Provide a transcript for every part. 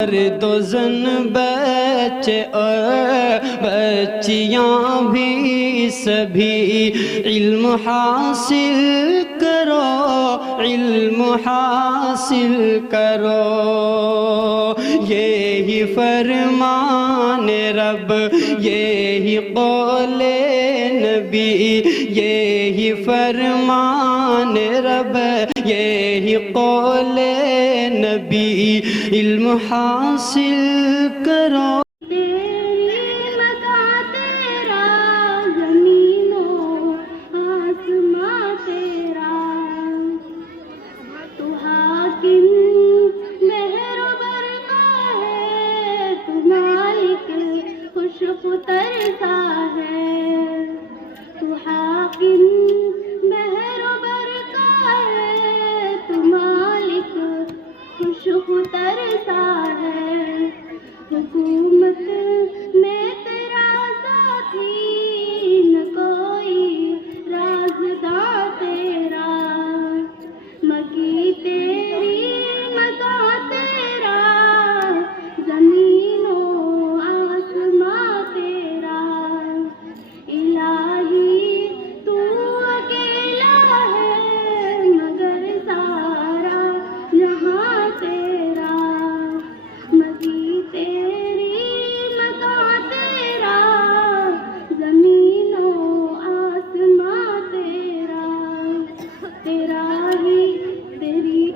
مرد و زن بچے اور بچیاں بھی سبھی علم حاصل کرو، علم حاصل کرو، یہی فرمان رب، یہی قول نبی، یہی فرمان رب، یہی قول نبی، علم حاصل کرو۔ حکومت میں تیرا ساتھی نہ کوئی رازداں تیرا، مکی تیری متا تیرا، زمین و آسماں تیرا، الہی تو اکیلا ہے مگر سارا جہاں تیرا، مکی تیری متا تیرا، زمین و آسماں تیرا، تیرا ہی تیری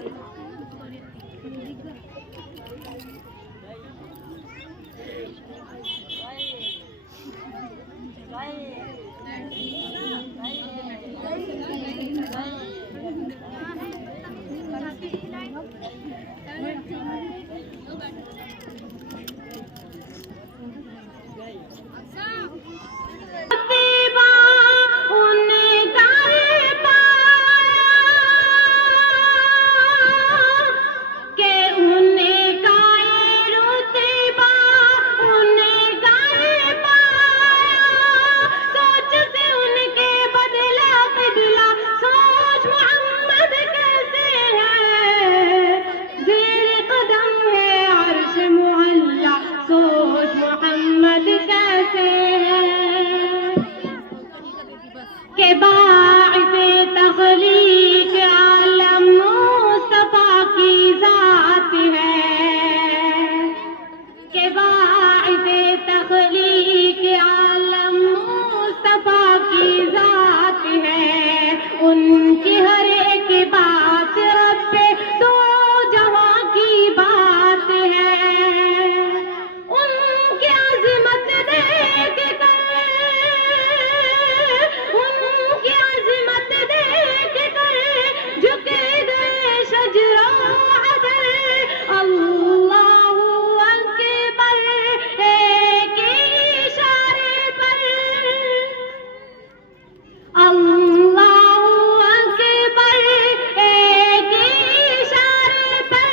کے باعث تخلیق عالم مصطفیٰ کی ذات ہے، کے باعث تخلیق عالم مصطفیٰ کی ذات ہے، ان کی ہر ایک بات رب دو جہاں کی بات ہے، ان کی عظمت دیکھ کر، کی عظمت دیکھ کر جھکے گئے شجر و حجر، اللہ اکبر ایک اشارے پر، اللہ اکبر ایک اشارے پر،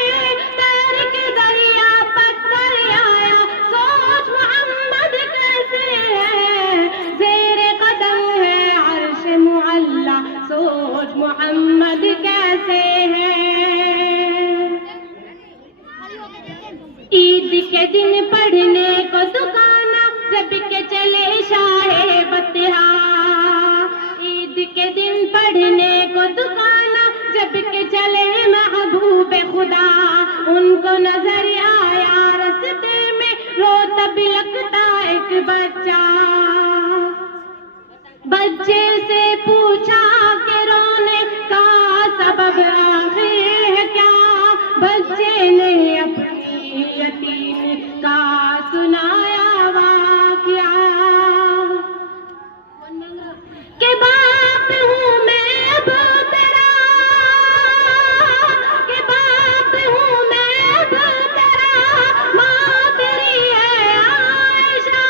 تیر کے دریا پتھر آیا، سوچ محمد کیسے ہے، زیر قدم ہے عرش معلا، سوچ محمد کیسے ہے، عید کے دن پڑھنے کو دکانہ جب کے چلے شاہ بطحا، عید کے دن پڑھنے کو دکانہ جب کے چلے محبوب خدا، ان کو نظر آیا راستے میں روتا بلکتا ایک بچہ، بچے سے پوچھا کہ رونے کا سبب آخر ہے کیا، بچے نے اپنی یتیم کا سنایا واقعہ، کہ باپ ہوں میں اب تیرا، کہ باپ ہوں میں اب تیرا، ماں تیری ہے عائشہ،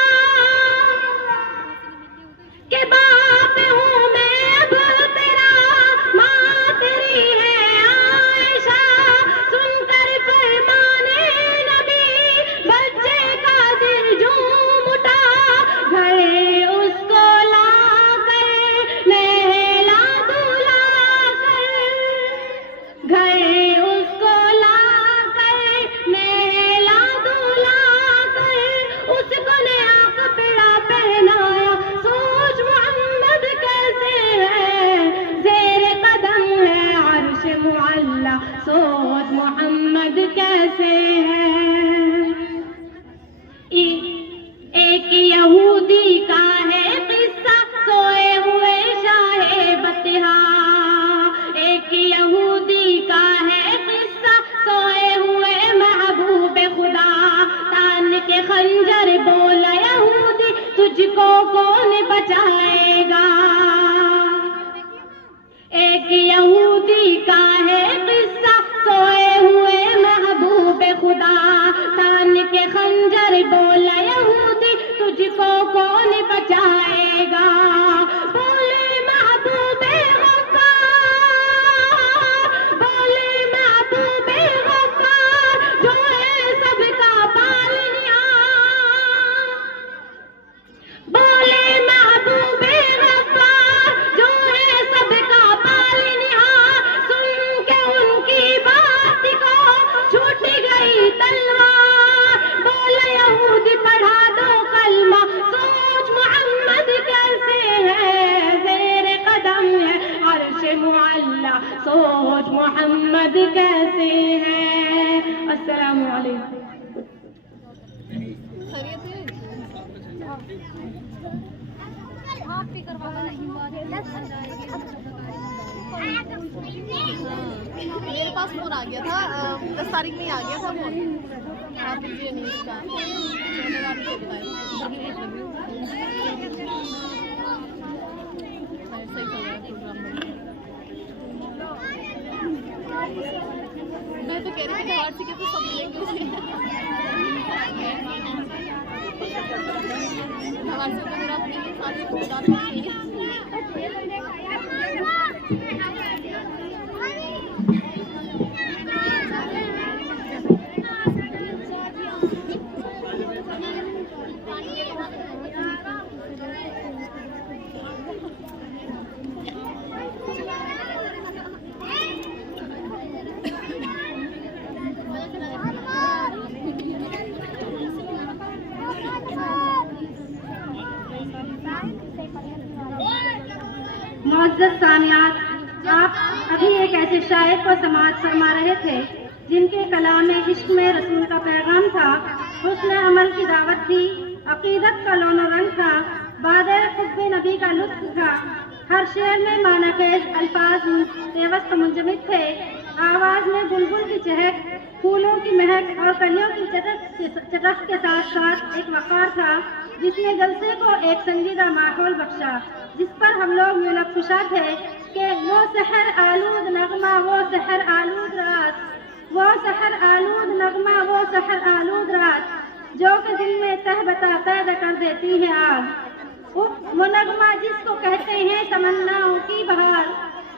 کہ باپ ہوں میں اب تیرا، ماں تیری ہے عائشہ، سن کر کون بچائے گا؟ ایک یہودی کا ہے قصہ، سوئے ہوئے محبوب خدا، تان کے خنجر بولا یہودی تجھ کو کون بچائے گا؟ بولے محبوب غفار، بولے محبوب غفار، جو ہے سب کا پالنہار، بولے محبوب غفار، جو ہے سب کا پالنہار، سن کے ان کی بات کو چھوٹ گئی تلوار، بولا یہودی پڑھا دو کلمہ، سوچ محمد کیسے ہے، زیر قدم ہے عرش معلی، سوچ محمد کیسے ہے۔ السلام علیکم۔ میرے پاس فون آ گیا تھا 10 تاریخ میں ہی آ گیا تھا فون، آپ مجھے نیوز کا میں تو کہہ رہی تھی باہر سے کہ سب ملیں گے باہر سے میرا اپنے ساتھ معزز سامعات، آپ ابھی ایک ایسے شاعر کو سماعت فرما رہے تھے جن کے کلام میں عشق میں رسول کا پیغام تھا، حسن عمل کی دعوت تھی، عقیدت کا لون و رنگ تھا، باد حب نبی کا لطف تھا، ہر شعر میں معنی خیز الفاظ پیوست منجمد تھے، آواز میں بلبل کی چہک، پھولوں کی مہک اور کلیوں کی چٹخ کے ساتھ ساتھ ایک وقار تھا جس نے جلسے کو ایک سنجیدہ ماحول بخشا، جس پر ہم لوگ منت خوشا تھے کہ وہ سحر آلود نغمہ، وہ سحر آلود رات، وہ سحر آلود نغمہ، وہ سحر آلود رات، جو کہ دل میں تہ بتا پیدا کر دیتی ہے آگ، وہ نغمہ جس کو کہتے ہیں تمناؤں کی بہار،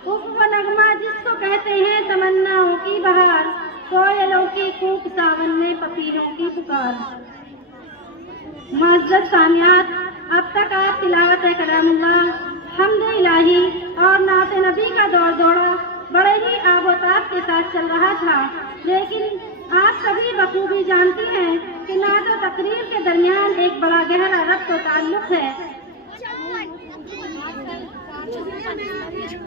وہ نغمہ جس کو کہتے ہیں تمناؤں کی بہار، کوئلوں کی کوک ساون میں پپیہوں کی پکار۔ معزز سامعات، اب تک آپ تلاوت کلام اللہ، حمد الہی اور نعت نبی کا دور دوڑا بڑے ہی آب و تاب کے ساتھ چل رہا تھا، لیکن آپ سبھی بخوبی جانتی ہیں کہ نعت و تقریر کے درمیان ایک بڑا گہرا ربط و تعلق ہے،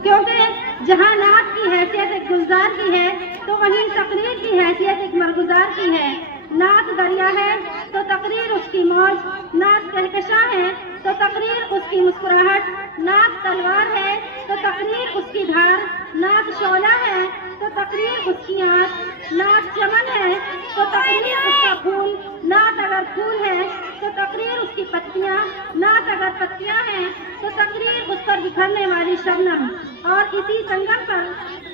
کیونکہ جہاں نعت کی حیثیت ایک گلزار کی ہے تو وہیں تقریر کی حیثیت ایک مرگزار کی ہے۔ نعت دریا ہے تو تقریر اس کی موج، نعت کہکشاں ہے تو تقریر اس کی مسکراہٹ، نعت تلوار ہے تو تقریر اس کی دھار، نعت شعلہ ہے تو تقریر اس کی آنکھ، نعت چمن ہے تو تقریر اس کا پھول، نعت اگر پھول ہے تو تقریر اس کی پتیاں، نعت اگر پتیاں ہیں تو تقریر اس پر بکھرنے والی شبنم، اور اسی سنگم پر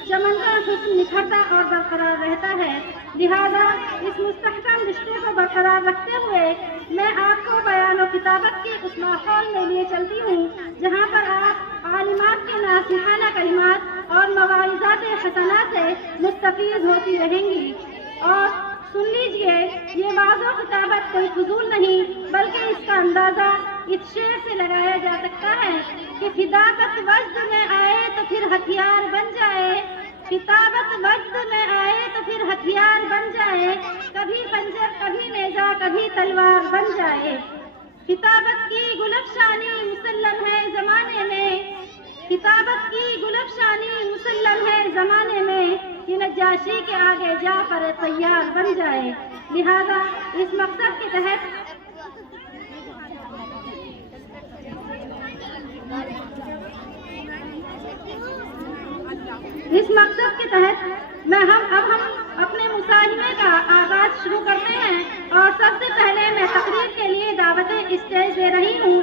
چمن کا حسن نکھرتا اور برقرار رہتا ہے۔ لہذا اس مستحکم رشتے کو برقرار رکھتے ہوئے میں آپ کو بیان و کتابت کے اس ماحول میں لیے چلتی ہوں جہاں پر آپ عالمات کے ناصحانہ کلمات اور مواعظات حسنہ سے مستفید ہوتی رہیں گی۔ اور سن لیجئے، یہ واضح و کتابت کوئی فضول نہیں بلکہ اس کا اندازہ اس شعر سے لگایا جا سکتا ہے کہ فداکت وجد میں آئے تو پھر ہتھیار بن جائے، کتابت وجد میں آئے تو پھر ہتھیار بن جائے، کبھی خنجر کبھی نیزہ کبھی تلوار بن جائے۔ کتابت کی گلفشانی مسلم ہے زمانے میں، کتابت کی گلفشانی مسلم ہے زمانے میں، کہ نجاشی کے آگے جا کر تیار بن جائے۔ لہذا اس مقصد کے تحت ہم اپنے مصاحبے کا آغاز شروع کرتے ہیں، اور سب سے پہلے میں تقریر کے لیے دعوت اسٹیج دے رہی ہوں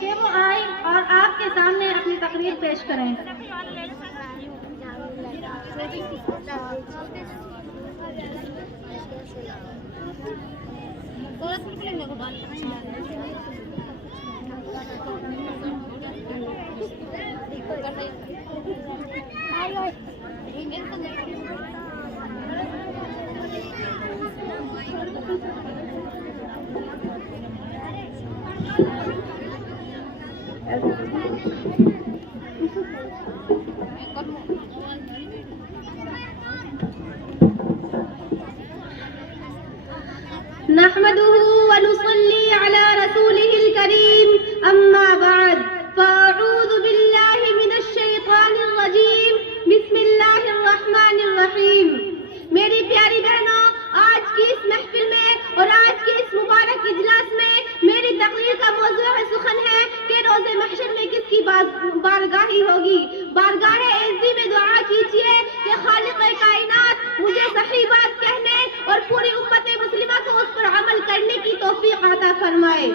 کہ وہ آئیں اور آپ کے سامنے اپنی تقریر پیش کریں. نحمده ونصلي على رسوله الكريم أما بعد فأعوذ بالله من الشيطان الرجيم بسم الله الرحمن الرحيم. میری پیاری بہنوں، آج کی اس محفل میں اور آج کے اس مبارک اجلاس میں میری تقریر کا موضوع سخن ہے کہ روز محشر میں کس کی بارگاہی ہوگی. بارگاہ عزی میں دعا کیجیے کہ خالق کائنات مجھے صحیح بات کہنے اور پوری امت مسلمہ کو اس پر عمل کرنے کی توفیق عطا فرمائے.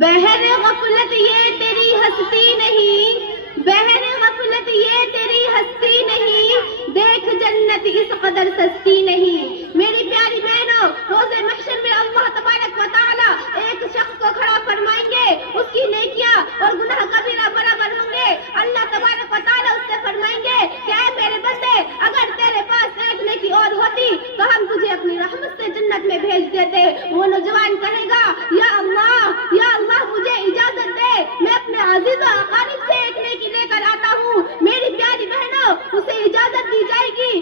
بہر غفلت یہ تیری ہستی نہیں، بہر غفلت یہ تیری ہستی نہیں، دیکھ جنت اس قدر سستی نہیں. میری پیاری بہنوں، روز محشر میں اللہ تبارک و تعالی ایک شخص کو کھڑا فرمائیں گے، اس کی نیکیاں اور گناہ کبیرہ برابر ہوں گے. اللہ تبارک و تعالی اس سے فرمائیں گے کہ اے میرے بندے، اگر تیرے پاس ایک نیکی اور ہوتی تو ہم تجھے اپنی رحمت سے جنت میں بھیج دیتے. وہ نوجوان کہے گا، یا اللہ مجھے اجازت دے، میں اپنے عزیز و اقارب سے ایک نیکی لے کر آتا ہوں. میری پیاری بہنوں، اسے اجازت دی جائے گی.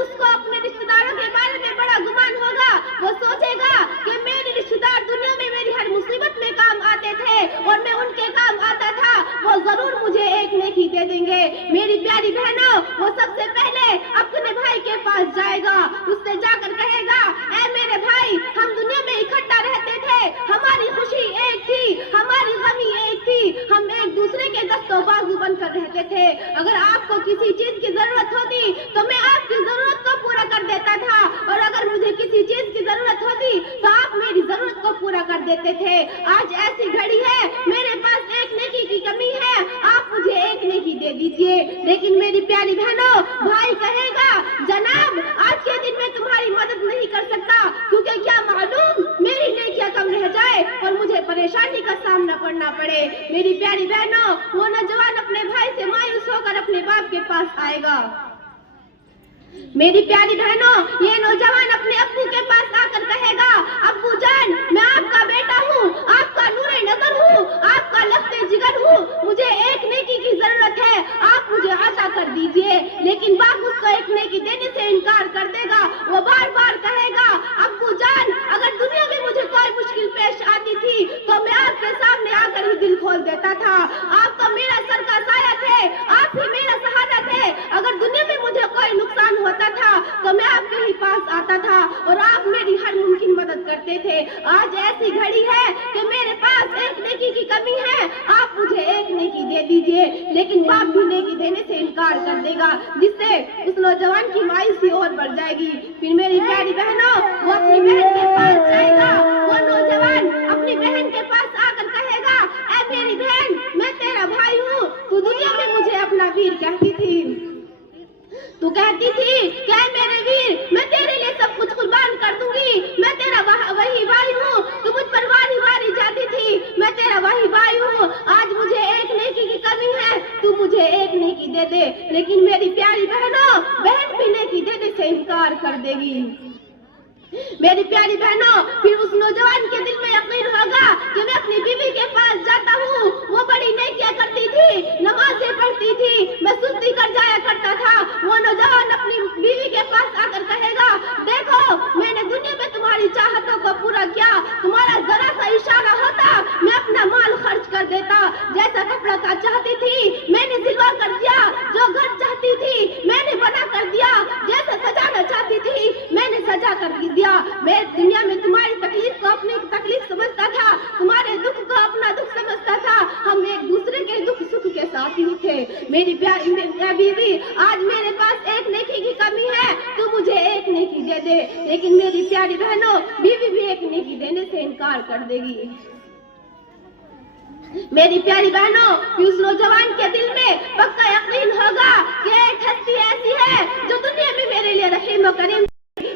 اس کو اپنے رشتہ داروں کے بارے میں بڑا گمان ہوگا. وہ سوچے گا کہ میرے رشتہ دار دنیا میں میری ہر مصیبت میں کام آتے تھے اور میں ان کے کام آتا تھا، وہ ضرور مجھے ایک نیکی دے دیں گے. میری پیاری بہنوں، وہ سب سے پہلے اپنے بھائی کے پاس جائے گا. اس سے جا کر کہے گا، اے میرے بھائی، ہم دنیا میں اکٹھا رہتے تھے، ہماری خوشی ایک تھی، ہماری غمی ایک تھی، ہم ایک دوسرے کے دست و بازو بن کر رہتے تھے. اگر آپ کو کسی چیز کی ضرورت ہوتی تو میں آپ کی ضرورت کو پورا کر دیتا تھا، اور اگر مجھے کسی چیز کی ضرورت ہوتی تو آپ میری ضرورت کو پورا کر دیتے تھے. آج ایسی گھڑی ہے، میرے پاس ایک نیکی کی کمی ہے، آپ مجھے ایک نیکی دے دیجئے. لیکن میری پیاری بہنوں، بھائی کہے گا، جناب آج کے دن میں تمہاری مدد نہیں کر سکتا، کیونکہ کیا معلوم میری نیکیاں کم رہ جائے اور مجھے پریشانی کا سامنا کرنا پڑے. میری پیاری بہنوں، وہ نوجوان اپنے بھائی سے مایوس ہو کر اپنے باپ کے پاس آئے گا. میری پیاری بہنوں، یہ نوجوان اپنے ابو کے پاس آ کر کہے گا، ابو جان، میں آپ کا بیٹا ہوں، آپ کا نور نظر ہوں، آپ کا لخت جگر ہوں، مجھے ایک نیکی کی ضرورت ہے، آپ مجھے عطا کر دیجئے. لیکن باپ اس کو ایک نیکی دینے سے انکار کر دے گا. وہ بار بار کہے گا، ابو جان، اگر دنیا میں مجھے کوئی مشکل پیش آتی تھی تو میں آپ کے سامنے آ کر ہی دل کھول دیتا تھا. آپ تو میرا سر کا سایہ تھے، آپ ہی میرا سہارا تھے. اگر دنیا میں مجھے کوئی نقصان ہوتا تھا تو میں آپ کے ہی پاس آتا تھا اور آپ میری ہر ممکن مدد کرتے تھے. آج ایسی گھڑی ہے کہ میرے پاس ایک نیکی کی کمی ہے، آپ مجھے ایک نیکی دے دیجئے. لیکن باپ بھی نیکی دینے سے انکار کر دے گا، جس سے اس نوجوان کی مایوسی اور بڑھ جائے گی. پھر میری پیاری بہنوں، وہ اپنی بہن کے پاس جائے گا. وہ نوجوان اپنی بہن کے پاس آ کر کہے گا، اے میری بہن، میں تیرا بھائی ہوں، تو دنیا میں مجھے اپنا ویر کہتی تھی، تو کہتی تھی کہ اے میرے ویر، میں تیرے لیے سب کچھ قربان کر دوں گی، میں تیرا وہی بھائی ہوں، تو مجھ پر واری واری جاتی تھی، میں تیرا وہی بھائی ہوں. آج مجھے ایک نیکی کی کمی ہے، تو مجھے ایک نیکی دے دے. لیکن میری پیاری بہنوں، بہن بھی نیکی دینے سے انکار کر دے گی. میری پیاری بہنوں، پھر اس نوجوان کے دل میں یقین ہوگا کہ میں اپنی بیوی کے پاس جاتا ہوں، وہ بڑی نیکیاں کرتی تھی، نمازیں پڑھتی تھی، میں سستی کر جایا کرتا تھا. وہ نوجوان اپنی بیوی کے پاس آ کر کہے گا، دیکھو، میں نے دنیا میں تمہاری چاہتوں کو پورا کیا، تمہارا ذرا سا اشارہ ہوتا میں اپنا مال خرچ کر دیتا. جیسا کپڑا کا چاہتی تھی میں نے سلوا کر دیا، جو گھر چاہتی تھی میں نے بنا کر دیا، جیسا سجانا چاہتی تھی میں نے سجا کر دیا. میں دنیا میں تمہاری تکلیف کو اپنی تکلیف سمجھتا تھا، تمہارے دکھ کو اپنا دکھ سمجھتا تھا. ہم ایک دوسرے کے دکھ سکھ کے ساتھ ہی تھے. مجھے میری پیاری بیوی آج میرے پاس ایک نیکی کی کمی ہے تو مجھے ایک نیکی دے دے، لیکن میری پیاری بہنوں بیوی بھی ایک نیکی دینے سے انکار کر دے گی۔ میری پیاری بہنوں اس نوجوان کے دل میں پکا یقین ہوگا کہ ایک ہستی ایسی ہے جو دنیا میں میرے لیے رحیم و کریم،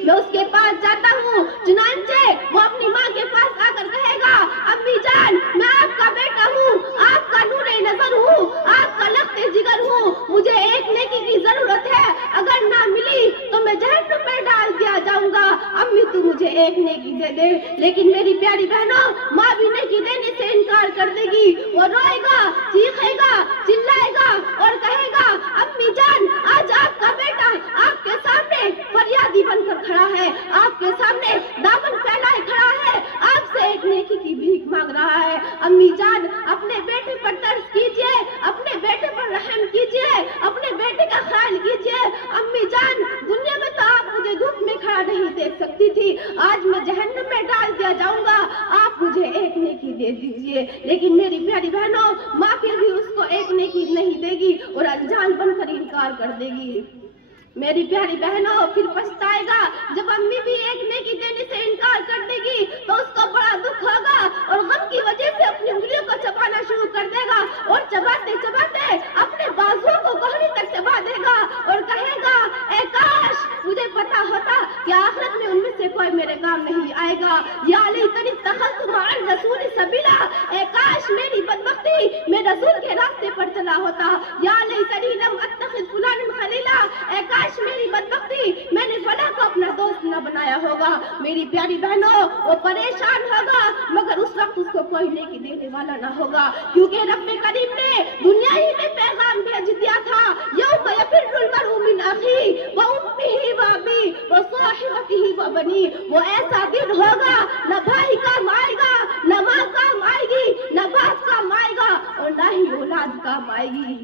میں اس کے پاس جاتا ہوں، چنانچہ وہ اپنی ماں کے پاس آ کر کہے گا امی جان میں آپ کا بیٹا ہوں، آپ کا نور نظر ہوں، آپ کا لخت جگر ہوں، مجھے ایک نیکی کی ضرورت ہے، اگر نہ ملی تو میں جہنم میں ڈال دیا جاؤں گا، امی تو مجھے ایک نیکی دے دے۔ لیکن میری پیاری بہنوں ماں بھی نیکی دینے سے انکار کر دے گی، وہ روئے گا، چیخے گا، چلائے گا اور کہے گا امی جان آج آپ کا بیٹا آپ کے سامنے فریادی بن کر کھڑا ہے، آپ کے سامنے دامن پھیلائے کھڑا ہے، آپ سے ایک نیکی کی بھیک مانگ رہا ہے، امی جان اپنے بیٹے پر ترس کیجئے، اپنے بیٹے پر رحم کیجئے، اپنے بیٹے کا خیال کیجئے، امی جان دنیا میں تو آپ مجھے دھوپ میں کھڑا نہیں دیکھ سکتی تھی، آج میں جہنم میں ڈال دیا جاؤں گا، آپ مجھے ایک نیکی دے دیجئے۔ لیکن میری پیاری بہنوں ماں پھر بھی اس کو ایک نیکی نہیں دے گی اور انجان بن کر انکار کر دے گی۔ میری پیاری بہنوں پھر پچھتائے گا، جب امی بھی ایک نیکی دینے سے انکار کر دے گی تو اس کو بڑا دکھ ہوگا اور غم کی وجہ سے اپنی انگلیوں کو چبانا شروع کر دے گا اور چباتے چباتے اپنے بازوؤں کو کوہنی تک چبا دے گا اور کہے گا اے کاش مجھے پتا ہوتا کہ آخرت میں ان میں سے کوئی میرے کام نہیں آئے گا، یا لیتنی اتخذت مع الرسول سبیلا، اے کاش میری بدبختی میں رسول کے راستے پر چلا ہوتا، یا لیتنی لم اتخذ فلانا خلیلا، اے کاش میری بدبختی میں نے فلاں کو اپنا دوست نہ بنایا ہوگا۔ میری پیاری بہنوں وہ پریشان ہوگا مگر اس وقت اس کو کوئی نیکی دینے والا نہ ہوگا، کیونکہ رب کریم نے دنیا ہی میں پیغام بھیج دیا تھا یوم یفر المرء من اخیہ وامہ وابیہ وصاحبتہ وبنیہ، وہ ایسا دن ہوگا نہ بھائی کام آئے گا، نہ ماں کام آئے گی، نہ باپ کام آئے گا اور نہ ہی اولاد کام آئے گی۔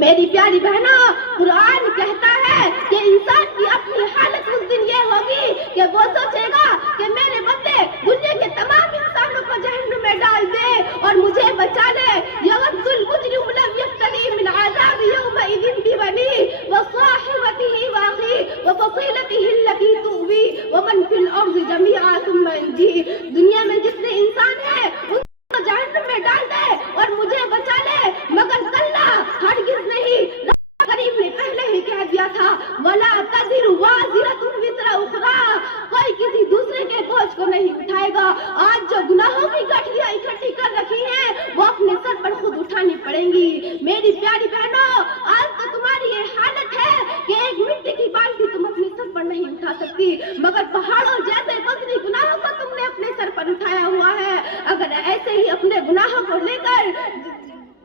میری پیاری بہنوں قرآن کہتا ہے کہ انسان کی اپنی حالت اس دن یہ ہوگی کہ وہ سوچے گا کہ میرے بندے دنیا کے تمام انسانوں کو جہنم میں ڈال دے اور مجھے بچا لے، یود المجرم لم یفتدی من عذاب یومئذ ببنیہ وصاحبتہ واخیہ وفصیلتہ التی تؤویہ ومن فی الارض جمیعا ثم ینجیہ، دنیا میں جتنے انسان ہیں ان کو جہنم میں ڈال دے اور مجھے بچا لے، مگر کلا ہرگز نہیں، کریم نے پہلے ہی کہہ دیا تھا وَلَا تَزِرُ وَازِرَةٌ وِزْرَ أُخْرَىٰ، کوئی کسی دوسرے کے بوجھ کو نہیں اٹھائے گا۔ آج جو گناہوں کی گٹھیاں اکٹھی کر رکھی ہیں وہ اپنے سر پر خود اٹھانی پڑیں گی۔ میری پیاری بہنوں آج تو تمہاری یہ حالت ہے کہ ایک مٹی کی بالٹی تم اپنے سر پر نہیں اٹھا سکتی، مگر پہاڑوں جیسے وزنی گناہوں کو تم نے اپنے سر پر اٹھایا ہوا ہے۔ اگر ایسے ہی اپنے گناہوں کو لے کر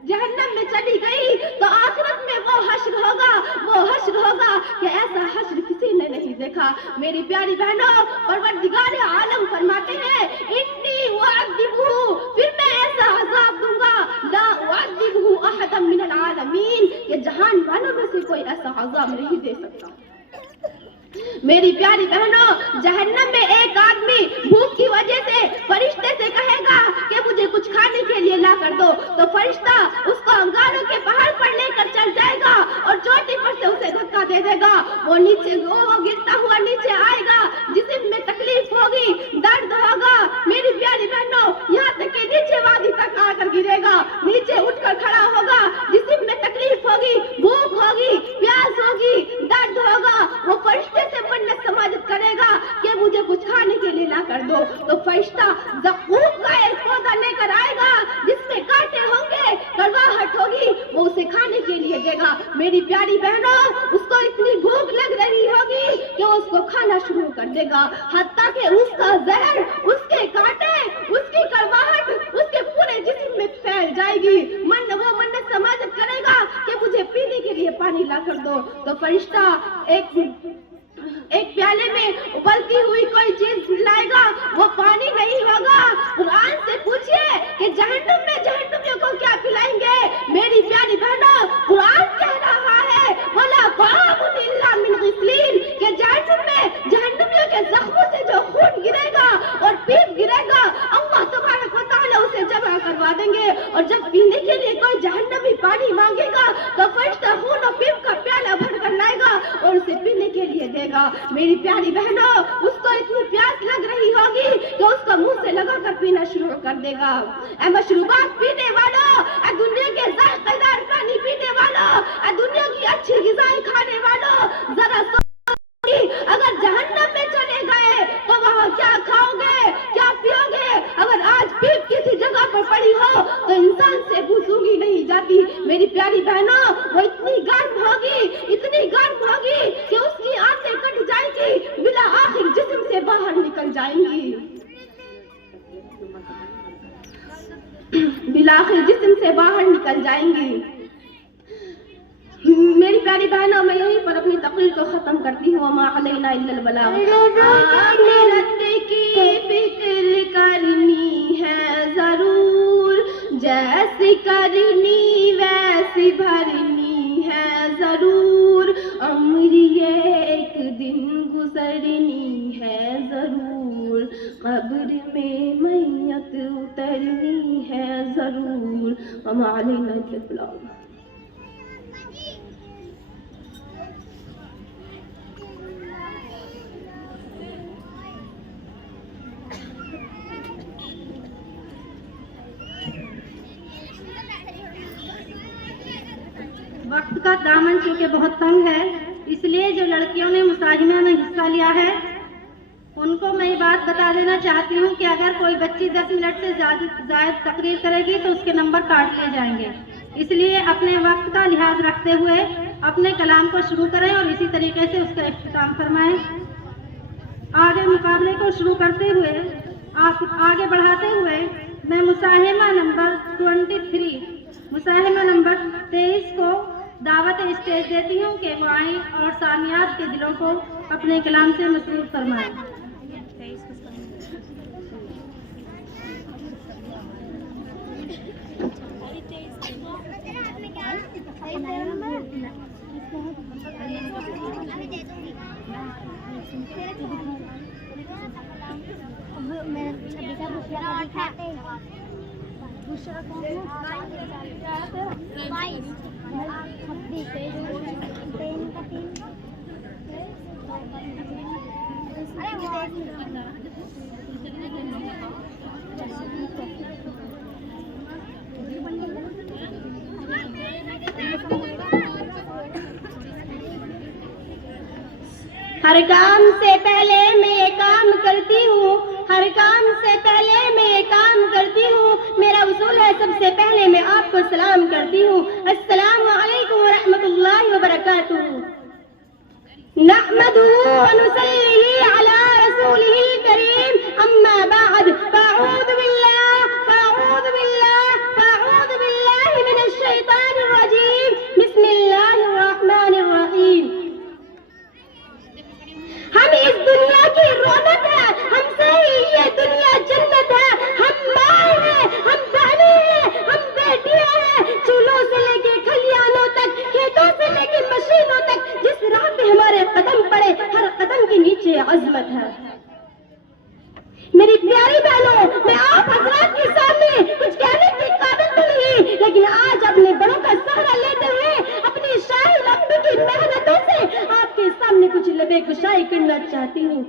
جہنم میں چلی گئی تو آخرت میں وہ حشر ہوگا کہ ایسا حشر کسی نے نہیں دیکھا۔ میری پیاری بہنوں پروردگار عالم فرماتے ہیں انی اعذبہ، پھر میں ایسا عذاب دوں گا لا اعذبہ احدا من العالمین، کہ جہان والوں میں سے کوئی ایسا عذاب نہیں دے سکتا۔ میری پیاری بہنوں جہنم میں ایک آدمی بھوک کی وجہ سے فرشتے سے کہے گا کہ مجھے کچھ کھانے کے لیے لا کر دو، تو فرشتہ اس کو انگاروں کے پہاڑ پر لے کر چل جائے گا اور چوٹی پر سے اسے دھکا دے دے گا، وہ گرتا ہوا نیچے آئے گا، جسم میں تکلیف ہوگی، درد ہوگا۔ میری پیاری بہنوں یہاں تک کہ نیچے وادی تک آ کر گرے گا، نیچے اٹھ کر کھڑا ہوگا، جسم میں تکلیف ہوگی، بھوک ہوگی، پیاس ہوگی، درد ہوگا، وہ فرشتے سے منت سماجت کرے گا کہ مجھے کچھ کھانے کے لیے لا کر دو، تو فرشتہ زقوم کا ایک پودا لے کر آئے گا جس میں کانٹے ہوں گے، کڑواہٹ ہوگی، وہ اسے کھانے کے لیے دے گا۔ میری پیاری بہنوں اس کو اتنی بھوک لگ رہی ہوگی کہ وہ اس کو کھانا شروع کر دے گا، حتیٰ کہ اس کا زہر، اس کے کانٹے، اس کی کڑواہٹ اس کے پورے جسم میں پھیل جائے گی۔ وہ منت سماجت کرے گا کہ مجھے پینے کے لیے پانی لا کر دو، تو فرشتہ ایک پیالے میں ابلتی ہوئی کوئی چیز لائے گا، وہ پانی نہیں ہوگا۔ قرآن سے پوچھئے کہ جہنم میں جہنمیوں کو کیا پلائیں گے؟ میری پیاری بہنوں قرآن کہہ رہا ہے وَلَا طَعَامٌ إِلَّا مِنْ غِسْلِينَ، کہ جہنم میں جہنمیوں کے زخموں سے جو خون گرے گا اور پیپ گرے گا اللہ تبارک و تعالیٰ اسے جمع کروا دیں گے، اور جب پینے کے لیے کوئی پیاری بہنوں اس کو اتنی پیاس لگ رہی ہوگی کہ اس کو منہ سے لگا کر پینا شروع کر دے گا. اے مشروبات پینے والوں، اے دنیا کے ذائقہ دار پانی پینے والوں، اے دنیا کی اچھی غذائیں کھانے والوں، ذرا اگر جہنم میں چلے گئے تو وہاں کیا کھاؤ گے، کیا پیو گے؟ اگر آج پیپ کسی جگہ پر پڑی ہو تو انسان سے پوچھوگی نہیں جاتی. میری پیاری بہنوں وہ اتنی گرم ہوگی، اتنی گرم ہوگی کہ اس کی آنکھیں کٹ جائیں گی، بلا آخر جسم سے باہر نکل جائیں گی، بلا آخر جسم سے باہر نکل جائیں گی. میری پیاری بہنوں میں یہیں پر اپنی تقریر کو ختم کرتی ہوں. وما علینا الا البلاغ. آخرت کی فکر کرنی ہے ضرور، جیسی کرنی ویسی بھرنی ہے ضرور، عمر یہ ایک دن گزرنی ہے ضرور، قبر میں میت اترنی ہے ضرور. وما علینا الا البلاغ. وقت کا دامن چونکہ بہت تنگ ہے، اس لیے جو لڑکیوں نے مصاحمہ میں حصہ لیا ہے ان کو میں یہ بات بتا دینا چاہتی ہوں کہ اگر کوئی بچی 10 منٹ سے زائد تقریر کرے گی تو اس کے نمبر کاٹ لیے جائیں گے. اس لیے اپنے وقت کا لحاظ رکھتے ہوئے اپنے کلام کو شروع کریں اور اسی طریقے سے اس کا اختتام فرمائیں. آگے مقابلے کو شروع کرتے ہوئے آگے بڑھاتے ہوئے میں مصاحمہ نمبر 23 مصاحمہ نمبر 23 کو دعوت اسٹیج دیتی ہوں کہ وہ آئیں اور سامعات کے دلوں کو اپنے کلام سے مسرور فرمائیں. ہر کام سے پہلے میں یہ کام کرتی ہوں، ہر کام سے پہلے میں یہ کام کرتی ہوں، میرا اصول ہے سب سے پہلے میں آپ کو سلام کرتی ہوں. السلام علیکم ورحمۃ اللہ وبرکاتہ. نحمده ونصلي على رسوله الكريم، اما بعد فاعوذ بالله من الشيطان الرجيم. بسم الله الرحمن الرحيم. ہم اس دنیا کی رونق ہے، ہم سے ہی یہ دنیا جنت ہے. ہم ماں ہیں، ہم بہنیں ہیں، ہم بیٹیاں ہیں. چولہوں سے لے کے کھلیانوں تک، کھیتوں سے لے کے مشینوں تک، جس راہ پہ ہمارے قدم پڑے ہر قدم کے نیچے عظمت ہے. میری پیاری بہنوں، میں آپ حضرات کے سامنے کچھ کہنے کی قابل تو نہیں، لیکن آج اپنے بڑوں کا سہارا لیتے ہوئے اپنی شاہی لمبی کی محنتوں سے آپ کے سامنے کچھ لبے گشائی کرنا چاہتی ہوں.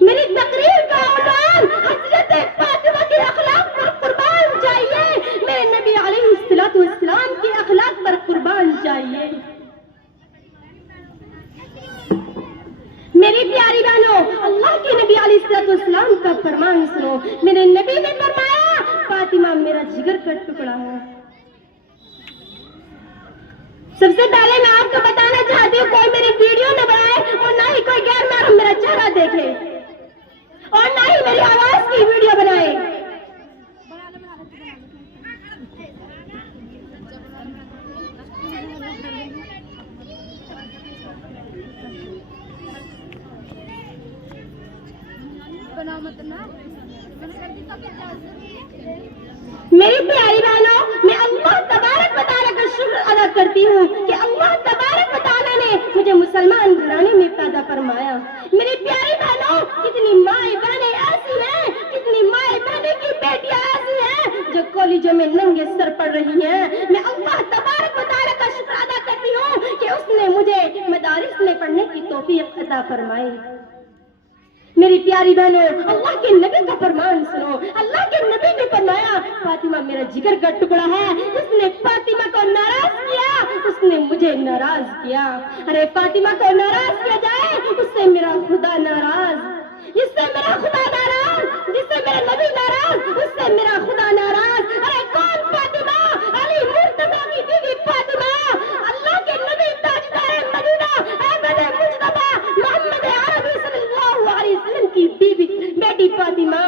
میری تقریر کا عنوان حضرت فاطمہ کے اخلاق پر قربان جائیے، میرے نبی علیہ الصلوۃ والسلام کے اخلاق پر قربان جائیے. میری پیاری بہنوں، اللہ کے نبی علیہ الصلوۃ والسلام کا فرمان سنو. میرے نبی نے فرمایا فاطمہ میرا جگر کا ٹکڑا ہے. سب سے پہلے میں آپ کو بتانا چاہتی ہوں کوئی میری ویڈیو نہ بنائے اور نہ ہی کوئی غیر محرم میرا چہرہ دیکھے اور نہ ہی میری آواز کی ویڈیو بنائے. میری پیاری بہنوں، میں اللہ تبارک و تعالیٰ کا شکر ادا کرتی ہوں کہ اللہ تبارک و تعالیٰ نے مجھے مسلمان گھرانے میں پیدا فرمایا. میری پیاری بہنوں، کتنی مائیں بہنیں ایسی ہیں، کتنی مائیں بہنیں کی بیٹیاں ایسی ہیں جو کالجوں میں ننگے سر پڑ رہی ہیں. میں اللہ تبارک و تعالیٰ کا شکر ادا کرتی ہوں کہ اس نے مجھے مدارس میں پڑھنے کی توفیق عطا عطا فرمائے۔ میری پیاری بہنوں، اللہ کے نبی کا فرمان سنو۔ اللہ کے نبی نے فرمایا فاطمہ میرا جگر کا ٹکڑا ہے، اس نے فاطمہ کو ناراض کیا، اس نے مجھے ناراض کیا۔ ارے فاطمہ کو ناراض کیا جائے، اس سے میرا خدا ناراض، جس سے میرا خدا ناراض، جس سے میرا نبی ناراض، اس سے میرا خدا ناراض۔ ارے کون فاطمہ؟ علی مرتضیٰ کی بیوی فاطمہ، اللہ کے نبی تاجدار مدینہ احمد مجتبیٰ محمد عربی صلی اللہ علیہ وسلم کی بیوی بیٹی فاطمہ،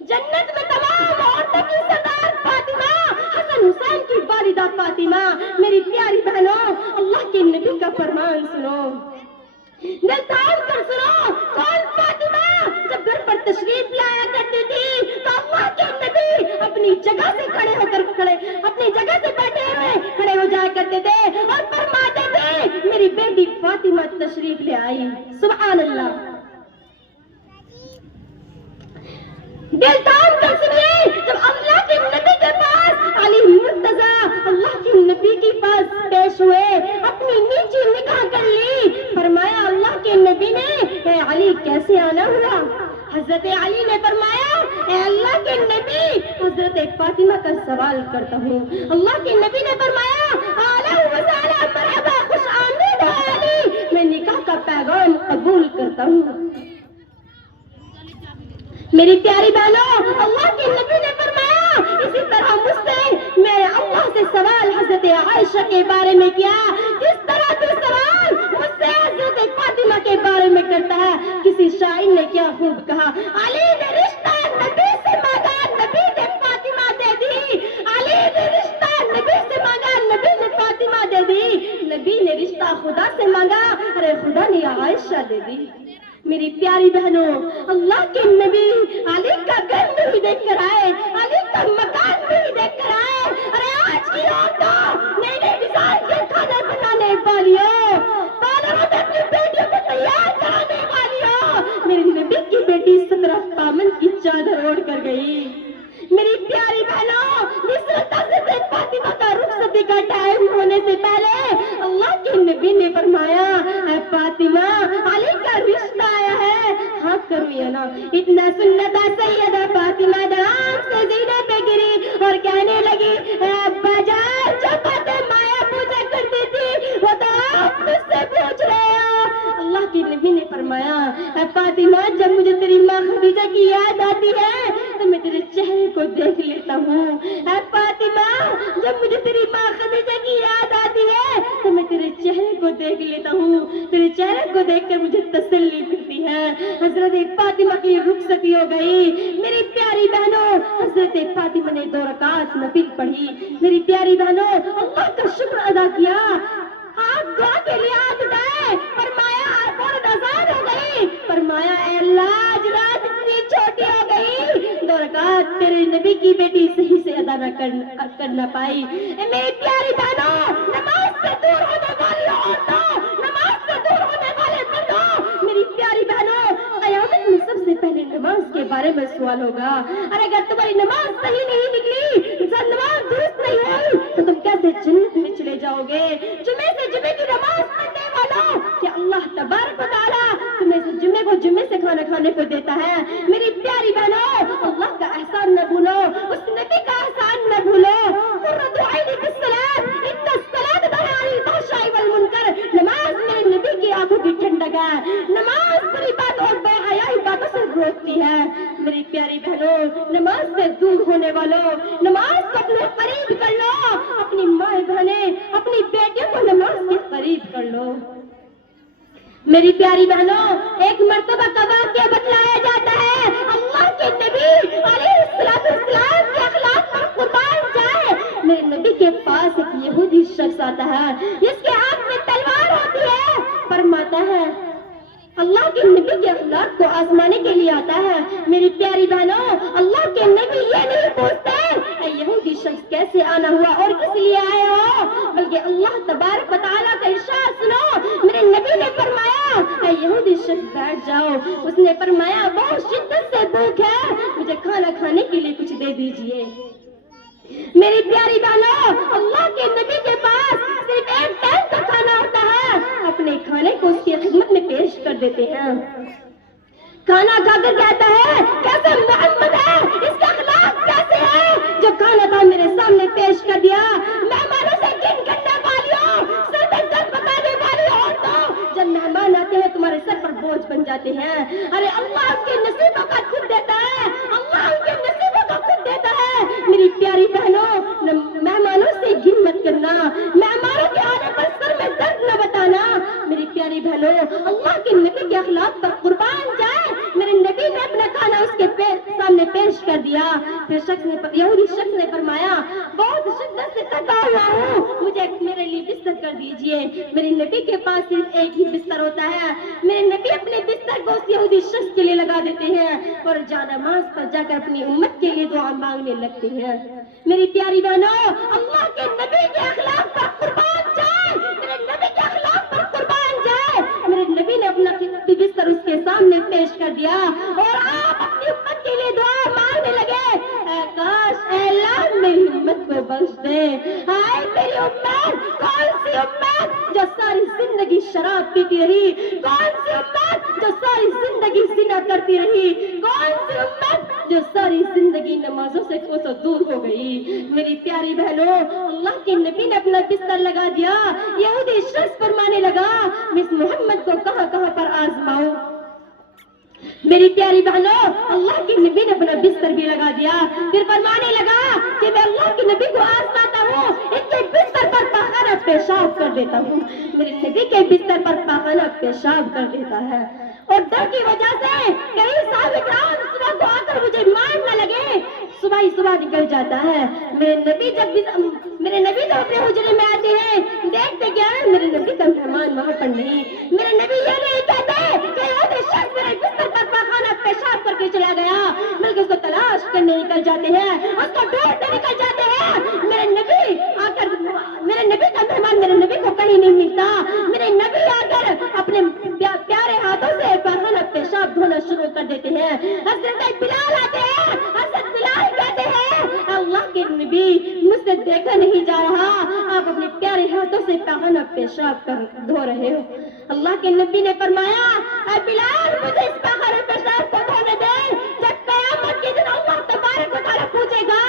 جنت میں تمام عورتوں کی سردار فاطمہ، حسن حسین کی والدہ فاطمہ۔ میری پیاری بہنوں، اللہ کے نبی کا فرمان سنو، دل تھام کر سنو۔ کون فاطمہ؟ جب گھر پر تشریف لایا کرتی تھی تو اللہ کے نبی اپنی جگہ سے اپنی جگہ سے بیٹھے ہوئے کھڑے ہو جایا کرتے تھے اور فرماتے تھے میری بیٹی فاطمہ تشریف لے آئی۔ سبحان اللہ۔ دل تھام کر سنیے، جب اللہ کے نبی کے پاس علی مرتضیٰ اللہ کے نبی کے پاس پیش ہوئے، اپنی نیچی نگاہ کر لی، فرمایا اللہ کے نبی نے اے علی کیسے آنا ہوا؟ حضرت علی نے فرمایا اے اللہ کے نبی حضرت فاطمہ کا سوال کرتا ہوں۔ اللہ کے نبی نے فرمایا اہلا و سہلا مرحبا خوش آمدید علی، میں نکاح کا پیغام قبول کرتا ہوں۔ میری پیاری بہنوں، اللہ کے نبی نے فرمایا اسی طرح مجھ سے میں اللہ سے سوال حضرت عائشہ کے بارے میں کیا، جس طرح تو سوال مجھ سے حضرت فاطمہ کے بارے میں کرتا ہے۔ کسی شاعر نے کیا خوب کہا، علی نے رشتہ نبی سے مانگا، نبی نے فاطمہ دے دی۔ علی نے رشتہ نبی سے مانگا، نبی نے فاطمہ دے دی۔ نبی نے رشتہ خدا سے مانگا، ارے خدا نے عائشہ دے دی۔ میری پیاری بہنوں، اللہ کے نبی علی کا گھر نہیں دیکھ کر آئے، علی کا مکان نہیں دیکھ کر آئے۔ ارے آج کی عورتوں، نئے نئے ڈیزائن کے کھانے بنانے والیوں، پارلروں میں اپنی بیٹیوں کو تیار کرانے والیوں، میری نبی کی بیٹی 17 پامن کی چادر اوڑھ کر گئی۔ میری پیاری بہنوں، نصرت حضرت فاطمہ کا رخصتی کا ٹائم ہونے سے پہلے اللہ کے نبی نے فرمایا اے فاطمہ علی کا رشتہ آیا ہے، ہاں کرو یا نہ۔ اتنا سنتا سیدہ فاطمہ درام سے زینے پہ گری اور کہنے لگی اے ابا جان، جو باتیں مایا پوجا کرتی تھی وہ تو آپ مجھ سے پوچھ رہے ہو۔ اللہ کے نبی نے فرمایا اے فاطمہ جب مجھے تیری ماں خدیجہ کی یاد آتی ہے تو میں تیرے چہرے کو دیکھ لیتا ہوں۔ اے فاطمہ جب مجھے تیری ماں خدیجہ کی یاد آتی ہے تو میں تیرے چہرے کو دیکھ لیتا ہوں، تیرے چہرے کو دیکھ کر مجھے تسلی ملتی ہے۔ حضرت فاطمہ کی رخصتی ہو گئی۔ میری پیاری بہنوں، حضرت فاطمہ نے 2 رکعت نفل پڑھی۔ میری پیاری بہنوں، اللہ کا شکر ادا کیا، آپ دعا کے لیے ہاتھ اٹھائے، فرمایا فوراً اذان ہو گئی، فرمایا اے اللہ آج رات اتنی چھوٹی ہو گئی، 2 رکعت تیرے نبی کی بیٹی صحیح سے ادا نہ کرنا پائی۔ اے میری پیاری بہنوں، نماز سے دور ہونے والی عورتوں، نماز سے دور ہونے والے مردوں، میری پیاری بہنوں، قیامت میں سب سے پہلے نماز کے بارے میں سوال ہوگا۔ اور اگر تمہاری نماز صحیح نہیں نکلی، نماز درست نہیں ہوئی تو تم کیسے جنت میں چلے جاؤ گے؟ جمعے سے جمعے کی نماز پڑھنے والوں، کہ اللہ تبارک و تعالیٰ تمہیں سے جمعے کو جمعے سے کھانا کھانے کو دیتا ہے۔ میری پیاری بہنوں، اللہ کا احسان نہ بھولو، اس نبی کا احسان نہ بھولو۔ قرۃ عینی فی الصلاۃ، ان الصلاۃ تنہی عن الفحشاء والمنکر، نماز میرے نبی کی آنکھوں کی ٹھنڈک ہے، نماز بری بات اور بے حیائی باتوں سے روکتی ہے۔ میری پیاری بہنوں، نماز سے دور ہونے والوں، نماز کو اپنے قریب کر لو، اپنی ماں بہنیں، اپنی بیٹیوں کو نماز کے قریب کر لو۔ میری پیاری بہنوں، ایک مرتبہ کا واقعہ بتلایا جاتا ہے، اللہ کے نبی علیہ السلام کے اخلاق پر قربان جائے، میرے نبی کے پاس ایک یہودی شخص آتا ہے جس کے ہاتھ میں تلوار ہوتی ہے، فرماتا ہے اللہ کے نبی کے اخلاق کو آزمانے کے لیے آتا ہے۔ میری پیاری بہنوں، اللہ کے نبی یہ نہیں پوچھتے اے یہودی شخص کیسے آنا ہوا اور کس لیے آئے ہو، بلکہ اللہ تبارک و تعالیٰ کا ارشاد سنو۔ میرے نبی نے فرمایا اے یہودی شخص بیٹھ جاؤ، اس نے فرمایا بہت شدت سے بھوک ہے، مجھے کھانا کھانے کے لیے کچھ دے دیجئے۔ میری پیاری بہنوں، اللہ کے نبی کے پاس صرف ایک ٹائم کا کھانا ہوتا ہے، اپنے کھانے کو اس کی خدمت میں پیش دیتے ہیں. کھانا کھا کر کہتا ہے کیسے محمد ہے, اس کا اخلاق کیسے ہے, جو کھانا تھا میرے سامنے پیش کر دیا. مہمانوں سے گن کرنے والیوں, سر پہ سر پکانے والی عورتوں, جب مہمان آتے ہیں تمہارے سر پر بوجھ بن جاتے ہیں. ارے اللہ ان کے نصیبوں کا خود دیتا ہے, اللہ ان کے نصیبوں کا خود دیتا ہے. میری پیاری بہنوں, مہمانوں سے گن مت کرنا, مہمانوں کے آنے پر سر میں درد نہ بتانا. میری پیاری بہنوں, اللہ کے نبی کے اخلاق پر قربان جائے. میرے نبی نے اپنا کھانا اس کے سامنے پیش کر دیا. پھر یہودی شخص نے فرمایا بہت شدت سے تھکا ہوا ہوں, مجھے میرے لیے بستر کر دیجئے. میرے نبی کے پاس صرف ایک ہی بستر ہوتا ہے. میرے نبی اپنے بستر کو اس یہودی شخص کے لیے لگا دیتے ہیں اور جانماز پر جا کر اپنی امت کے لیے دعا مانگنے لگتے ہیں. میری پیاری بہنوں, اللہ کے نبی کے اخلاق پر قربان جائے, میرے نبی کے اخلاق پر قربان جائے. میرے نبی نے اپنا بستر اس کے سامنے پیش کر دیا اور آپ اپنی امت کے لیے دعا مانگنے لگے. اے کاش اے اللہ میری امت کو بخش دے. ہائے میری امت, کون سی امت جو ساری زندگی شراب پیتی رہی, کون سی امت جو ساری زندگی زنا کرتی رہی, کون سی امت جو ساری زندگی نمازوں سے کوسوں دور ہو گئی. میری پیاری بہنوں, اللہ کے نبی نے اپنا بستر لگا دیا. یہودی شخص فرمانے لگا مس محمد کو کہاں کہاں پر آزماؤں. میری پیاری بہنوں, اللہ کے نبی نے اپنا بستر بھی لگا دیا. پھر فرمانے لگا کہ میں اللہ کے نبی کو آزماتا ہوں, اس کے بستر پر پاخانہ پیشاب کر دیتا ہوں. میرے نبی کے بستر پر پاخانہ پیشاب کر دیتا ہے اور ڈر کی وجہ سے کئی صحابہ کرام صبح کو آ کر مجھے مار نہ لگے, صبح ہی صبح نکل جاتا ہے. میرے نبی جب اپنے حجرے میں آتے ہیں دیکھتے کیا ہے, میرے نبی کا مہمان وہاں پر نہیں. میرے نبی یہ نہیں کہتے کہ وہ شخص میرے بستر پر پاخانہ پیشاب کر کے چلا گیا, بلکہ اس کو تلاش کرنے نکل جاتے ہیں, اس کو ڈھونڈنے نکل جاتے ہیں. میرے نبی آ کر, میرے نبی کا مہمان میرے نبی کو کہیں نہیں ملتا. میرے نبی آ کر اپنے پیارے ہاتھوں سے پاخانہ پیشاب دھونا شروع کر دیتے ہیں. حضرت بلال آتے ہیں, حضرت بلال کہتے ہیں اللہ کے نبی مجھ سے دیکھا نہیں جا رہا, آپ اپنے پیارے ہاتھوں سے پاخانہ پیشاب کر دھو رہے ہو. اللہ کے نبی نے فرمایا اے بلال مجھے اس پاخانہ پیشاب کو دھونے دے, جب قیامت کے دن اللہ تبارک و تعالیٰ پوچھے گا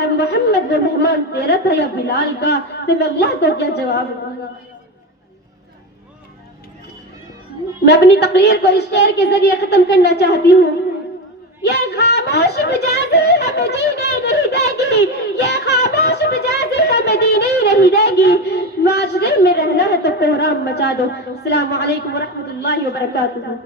اے محمد وہ مہمان تیرا تھا یا بلال کا, تو میں اللہ کو کیا جواب دوں گا. میں اپنی تقریر کو اس شعر کے ذریعے ختم کرنا چاہتی ہوں. یہ خاموش مجازی ہمیں جینے نہیں دے گی, یہ خاموش مجازی ہمیں جینے نہیں دے گی. معاشرے میں رہنا ہے تو کوہرام مچا دو. السلام علیکم ورحمۃ اللہ وبرکاتہ.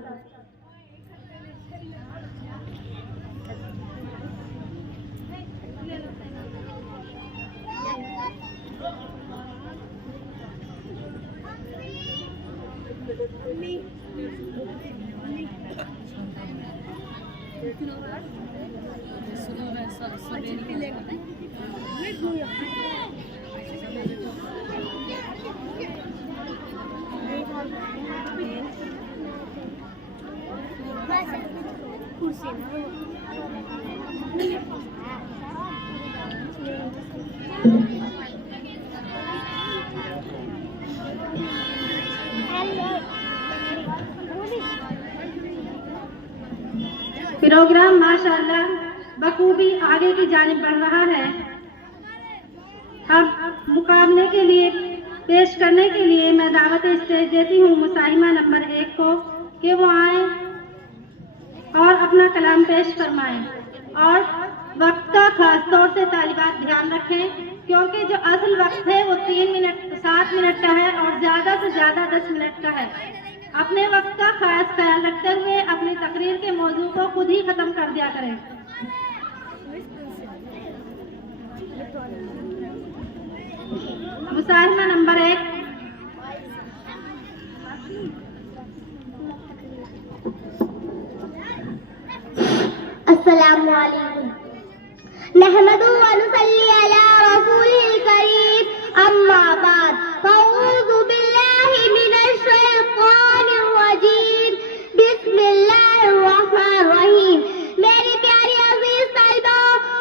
پروگرام ماشاءاللہ بخوبی آگے کی جانب بڑھ رہا ہے. اب مقابلے کے لیے پیش کرنے کے لیے میں دعوت اسٹیج دیتی ہوں مساہمہ نمبر 1 کو کہ وہ آئیں اور اپنا کلام پیش فرمائیں. اور وقت کا خاص طور سے طالبات دھیان رکھیں کیونکہ جو اصل وقت ہے وہ 7 منٹ کا ہے اور زیادہ سے زیادہ 10 منٹ کا ہے. اپنے وقت کا خاص خیال رکھتے ہوئے اپنی تقریر کے موضوع کو خود ہی ختم کر دیا کریں. مساہمہ نمبر 1. السلام علیکم. نحمدہ و نصلی علی رسول الکریم. اما بعد فاعوذ باللہ من الشیطان الرجیم. بسم اللہ الرحمن الرحیم. میری پیاری عزیز طالبہ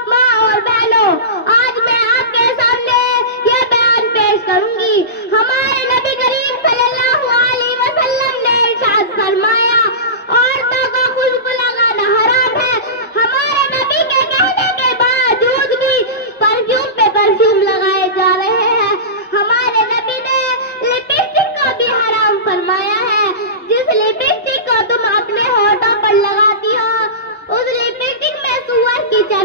ماں اور بہنوں, آج میں آپ کے سامنے یہ بیان پیش کروں گی. ہمارے نبی کریم صلی اللہ علیہ وسلم نے ارشاد فرمایا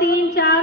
3, 4,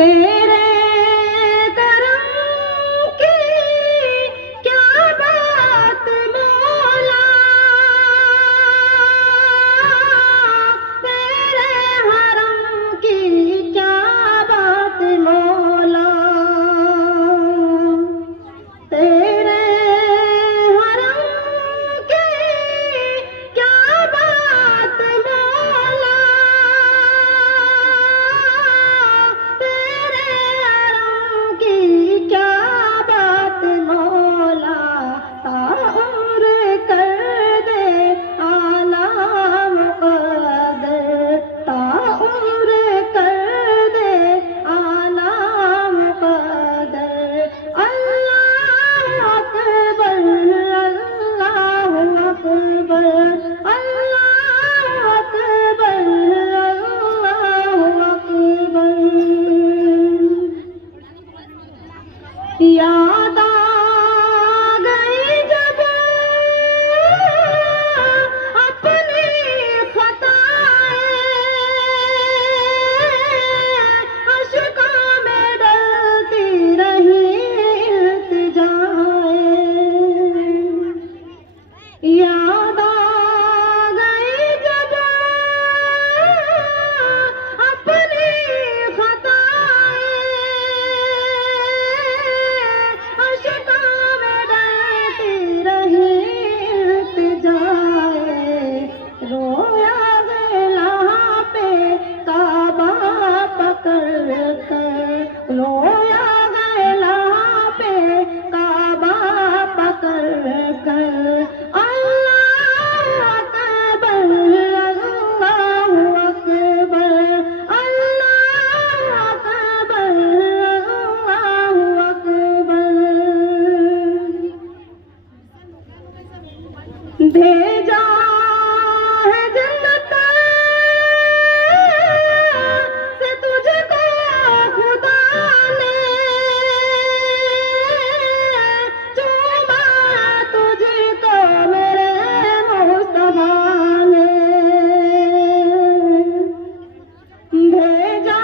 تیرے کرم کی کیا بات مولا، تیرے حرم کی کیا بات مولا، تیرے حرم کی کیا بات مولا، تیرے حرم کی کیا بات مولا، تا عمر کر دے اعلیٰ مقدر، تا عمر کر دے اعلیٰ مقدر، اللہ اکبر اللہ اکبر اللہ اکبر اللہ اکبر، یاد آ گئی جب اپنی خطائیں، اشکوں میں ڈلتی رہی التجائیں، یاد آ گئی جب اپنی خطائیں، اشکوں میں ڈلتی رہی التجائیں، رویا گلا پہ کعبہ پکڑ کر، رویا گلا پہ کعبہ پکڑ کر، اللہ اکبر اللہ اکبر اللہ اکبر اللہ اکبر، بھیجا ہے جنت سے تجھ کو خدا نے، چوما تجھ کو میرے مصطفیٰ نے، بھیجا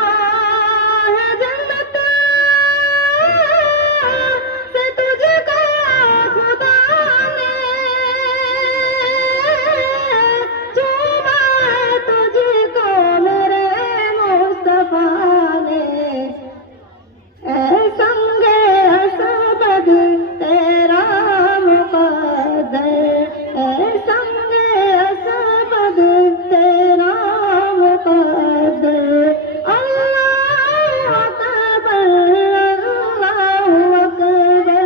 ہے جنت سے تجھ کو خدا نے، چوما تجھ کو میرے مصطفیٰ نے، اے سنگ اسود تیرا مقدر، اے سنگ اسود تیرا مقدر، اللہ اکبر اللہ اکبر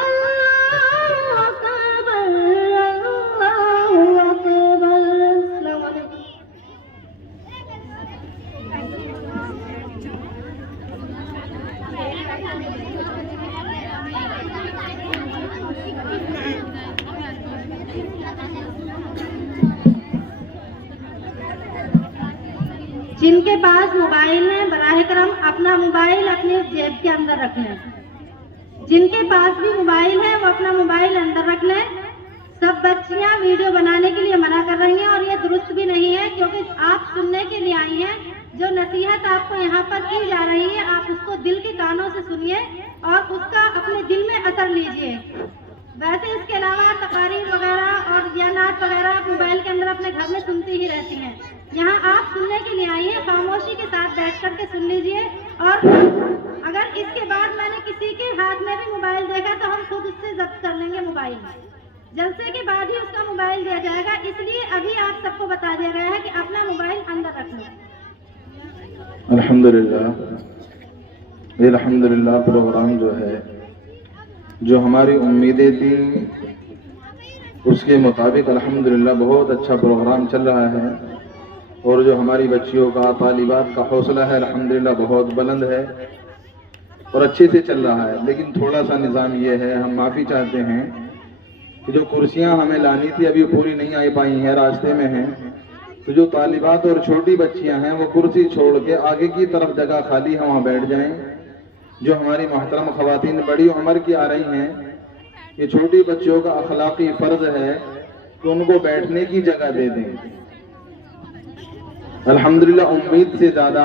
اللہ اکبر اللہ اکبر، السلام علیکم۔ جن کے پاس موبائل ہے براہ کرم اپنا موبائل اپنے جیب کے اندر رکھ لیں، جن کے پاس بھی موبائل ہے وہ اپنا موبائل اندر رکھ لیں۔ سب بچیاں ویڈیو بنانے کے لیے منع کر رہی ہیں اور یہ درست بھی نہیں ہے، کیونکہ آپ سننے کے لیے آئی ہیں، جو نصیحت آپ کو یہاں پر کی جا رہی ہے آپ اس کو دل کے کانوں سے سنیے اور اس کا اپنے دل میں اثر لیجیے۔ ویسے اس کے علاوہ تقاریر وغیرہ اور بیانات وغیرہ آپ موبائل کے اندر اپنے گھر میں سنتی ہی رہتی ہیں، یہاں آپ سننے کے لیے آئی ہیں، خاموشی کے ساتھ بیٹھ کر کے سن لیجیے، اور اگر اس کے بعد میں نے کسی کے ہاتھ میں بھی موبائل دیکھا تو ہم خود اس سے ضبط کر لیں گے موبائل، جلسے کے بعد ہی اس کا موبائل دیا جائے گا، اس لیے ابھی آپ سب کو بتا دیا گیا ہے کہ اپنا موبائل اندر رکھ لیں۔ الحمدللہ، یہ الحمدللہ پروگرام جو ہے، جو ہماری امیدیں تھیں اس کے مطابق الحمدللہ بہت اچھا پروگرام چل رہا ہے، اور جو ہماری بچیوں کا طالبات کا حوصلہ ہے الحمدللہ بہت بلند ہے اور اچھے سے چل رہا ہے۔ لیکن تھوڑا سا نظام یہ ہے، ہم معافی چاہتے ہیں کہ جو کرسیاں ہمیں لانی تھی ابھی پوری نہیں آئی پائی ہیں، راستے میں ہیں، تو جو طالبات اور چھوٹی بچیاں ہیں وہ کرسی چھوڑ کے آگے کی طرف جگہ خالی ہے وہاں بیٹھ جائیں۔ جو ہماری محترم خواتین بڑی عمر کی آ رہی ہیں، یہ چھوٹی بچیوں کا اخلاقی فرض ہے کہ ان کو بیٹھنے کی جگہ دے دیں۔ الحمدللہ امید سے زیادہ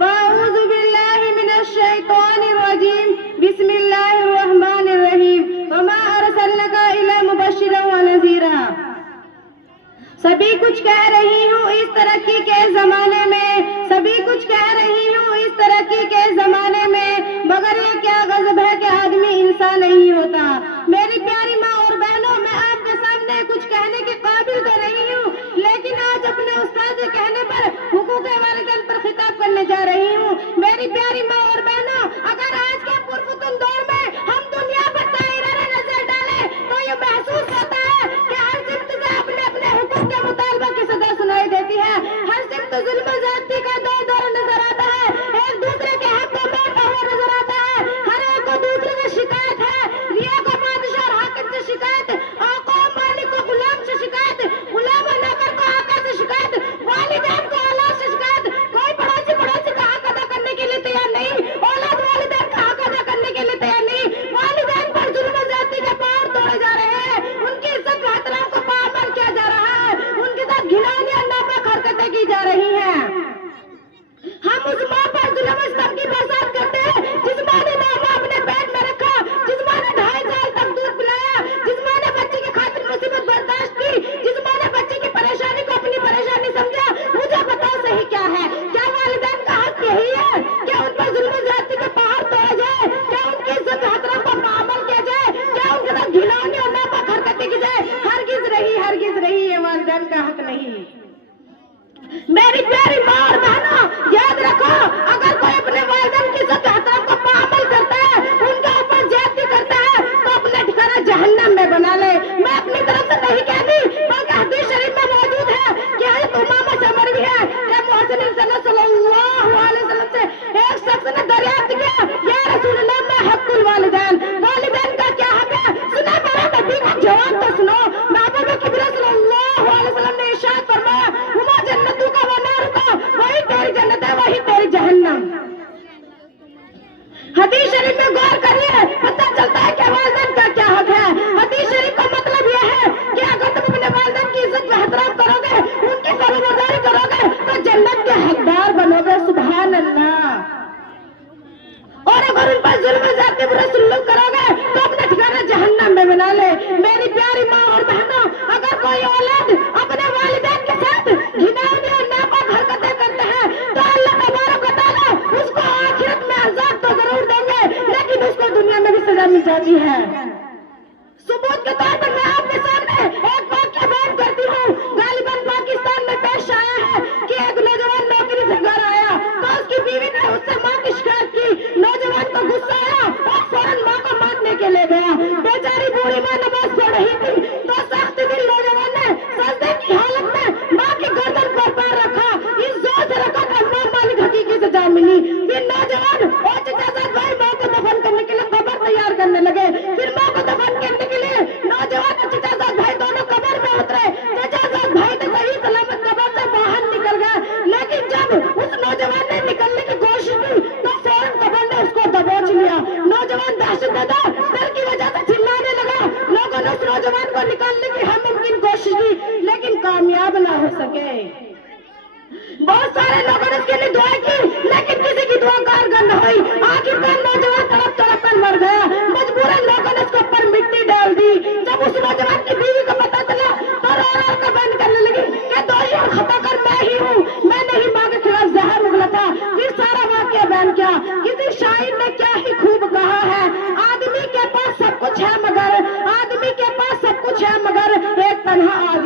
أعوذ بالله من الشيطان الرجيم بسم الله الرحمن الرحيم وما أرسلناك إلا مبشرا ونذيرا. سبھی کچھ کہہ رہی ہوں اس ترقی کے زمانے میں، سبھی کچھ کہہ رہی ہوں اس ترقی کے زمانے میں، مگر یہ کیا غضب ہے کہ آدمی انسان نہیں ہوتا. میری پیاری ماں اور بہنوں، میں آپ کے سامنے کچھ کہنے کے قابل تو نہیں ہوں، لیکن آج اپنے استاد کے کہنے پر حقوق والدین پر خطاب کرنے جا رہی ہوں. میری پیاری ماں اور بہنوں، اگر آج کے پرفتن دور میں ہم دنیا پر دائرہ نظر ڈالیں تو یہ محسوس ہوتا ہے کہ ہر سمت سے اپنے اپنے حقوق کے مطالبہ کی صدا سنائی دیتی ہے. ہر سمت ظلم و زیادتی کا دور نظر آتا ہے، ایک دوسرے کے حق کو مارتا ہوا نظر آتا ہے. ہر ایک کو دوسرے سے شکایت ہے، ریا کو بادشاہ اور حاکم سے شکایت، آقا و مالک کو غلام سے شکایت، غلام و نوکر کو آقا سے شکایت، والدین کو اولاد سے شکایت. کوئی پڑوسی کا حق ادا کرنے کے لیے تیار نہیں، اولاد والدین کا حق ادا کرنے کے لیے تیار نہیں. والدین پر ظلم و زیادتی کے پہاڑ توڑے جا رہے ہیں، ان کی عزت و احترام کو پامال کیا جا رہا ہے، ان کے ساتھ گھناؤنی اور ناپاک حرکتیں کی جا رہی ہیں. ہم اس ماں پر ظلم و ستم کی برسات کرتے ہیں جس ماں نے نامہ اپنے پیٹ میں رکھا، جس ماں نے 2.5 سال تک دودھ پلایا، جس ماں نے بچے کی خاطر مصیبت برداشت کی، جس ماں نے بچے کی پریشانی کو اپنی پریشانی سمجھا. مجھے بتاؤ صحیح کیا ہے؟ کیا والدین کا حق یہی ہے کہ ان پر ظلم و زیادتی کے پہاڑ توڑے جائے، کیا ان کی عزت و احترام پر پامال کیا جائے، کیا ان کے ساتھ گھناؤنی اور ناپاک حرکتیں کی جائے؟ ہرگز رہی یہ والدین کا حق نہیں. میری پیاری ماں اور بہنوں، یاد رکھو، اگر کوئی اپنے والدین کی عزت و احترام کو پامال کرتا ہے، ان کے اوپر زیادتی کرتا ہے، تو اپنا ٹھکانہ جہنم میں بنا لے. میں اپنی طرف سے نہیں کہتی، بلکہ حدیث شریف میں موجود ہے کہ حضرت امامہ سے مروی ہے کہ محسن صلی اللہ علیہ وسلم سے ایک شخص نے دریافت کیا، یا رسول اللہ میں حق الوالدین، والدین کا کیا حق ہے؟ سنا میرا نبی کا جواب تو سنو. محبوب کبریٰ صلی اللہ علیہ وسلم نے ارشاد فرمایا، ہما جنتوں کا وہ نار کا، وہی تیری جنت ہے، وہی تیری جہنم. حدیث شریف میں غور کریے، پتہ چلتا ہے کہ والدین کا کیا حق ہے. حدیث شریف کا مطلب یہ ہے کہ اگر تم اپنے والدین کی عزت و احترام کرو گے، ان کی فرمانبرداری کرو گے، تو جنت کے حقدار بنو گے. سبحان اللہ. اور اگر ان پر ظلم و زیادتی برا سلوک کرو گے تو اپنا ٹھکانہ جہنم میں بنا لے. میری پیاری ماں اور بہنوں، اگر کوئی اولاد اپنے والدین کے ساتھ گھناؤنی اور ناپاک حرکتیں کرتے ہیں تو اللہ تبارک و تعالیٰ اس کو آخرت میں عذاب تو ضرور دیں گے، لیکن اس کو دنیا میں بھی سزا مل جاتی ہے. ثبوت کے طور پر میں آپ کے سامنے ایک واقعہ بیان کرتی ہوں. غالباً پاکستان میں پیش آیا ہے کہ ایک نوجوان نوکری سے گھر آیا تو اس کی بیوی نے اس سے ماں کی شکایت کی. نوجوان کو غصہ آیا اور فوراً ماں کو مارنے کے لیے گیا. بیچاری بوڑھی ماں نماز پڑھ رہی تھی تو سخت دل نوجوان نے سجدے کی حالت میں ماں کی گردن پر پیر رکھا. اس زور سے رکھا کہ ماں مالک حقیقی سزا ملی. پھر نوجوان اور چچا زاد بھائی ماں کو دفن کرنے کے لیے قبر تیار کرنے لگے. پھر ماں کو دفن کرنے کے لیے نوجوان اور چچا زاد بھائی دونوں قبر میں اترے. چچا زاد بھائی تو صحیح سلامت قبر سے باہر نکل گئے، لیکن جب اس نوجوان نے نکلنے کی کوشش کی تو فوراً قبر نے اس کو دبوچ لیا. نوجوان دہشت زدہ ڈر کی وجہ سے چلانے لگا. لوگوں نے اس نوجوان کو نکالنے کی ہر ممکن کوشش کی، لیکن کامیاب نہ ہو سکے. بہت سارے لوگوں نے اس کے لیے دعا کی، لیکن کسی کی دعا کارگر نہ ہوئی. آخرکار نوجوان تڑپ کر مر گیا. مجبوراً لوگوں نے اس کے اوپر مٹی ڈال دی. جب اس نوجوان کی بیوی کو پتا چلا تو رو کر بند کرنے لگی کہ دوشی اور خطا کر میں ہی ہوں، میں نے ہی ماں کے خلاف زہر اگلا تھا. پھر سارا واقعہ بیان کیا. کسی شاعر نے کیا ہی خوب کہا ہے، آدمی کے پاس سب کچھ ہے مگر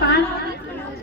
5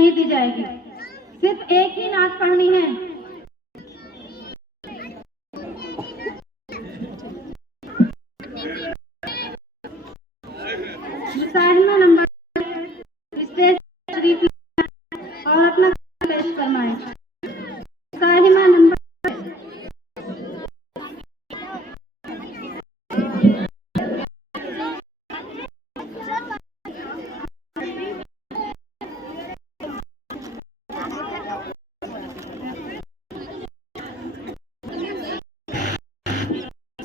نہیں دی جائے گی. صرف ایک ہی نعت پڑھنی ہے. مساہمہ نمبر اسٹیج تشریف لائیں اور اپنا پیش فرمائیں. مساہمہ نمبر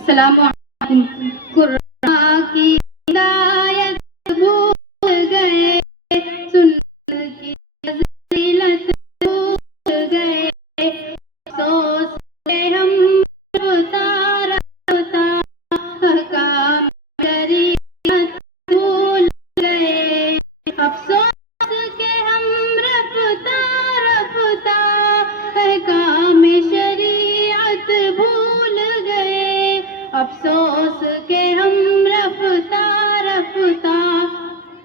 السلام علیکم. قرآن کی ہدایت بھول گئے, سنت کی فضیلت بھول گئے, افسوس سے ہم رفتہ رفتہ احکام شریعت بھول گئے. افسوس کہ ہم رفتہ رفتہ احکام شریعت بھول گئے. افسوس کہ ہم رفتہ رفتہ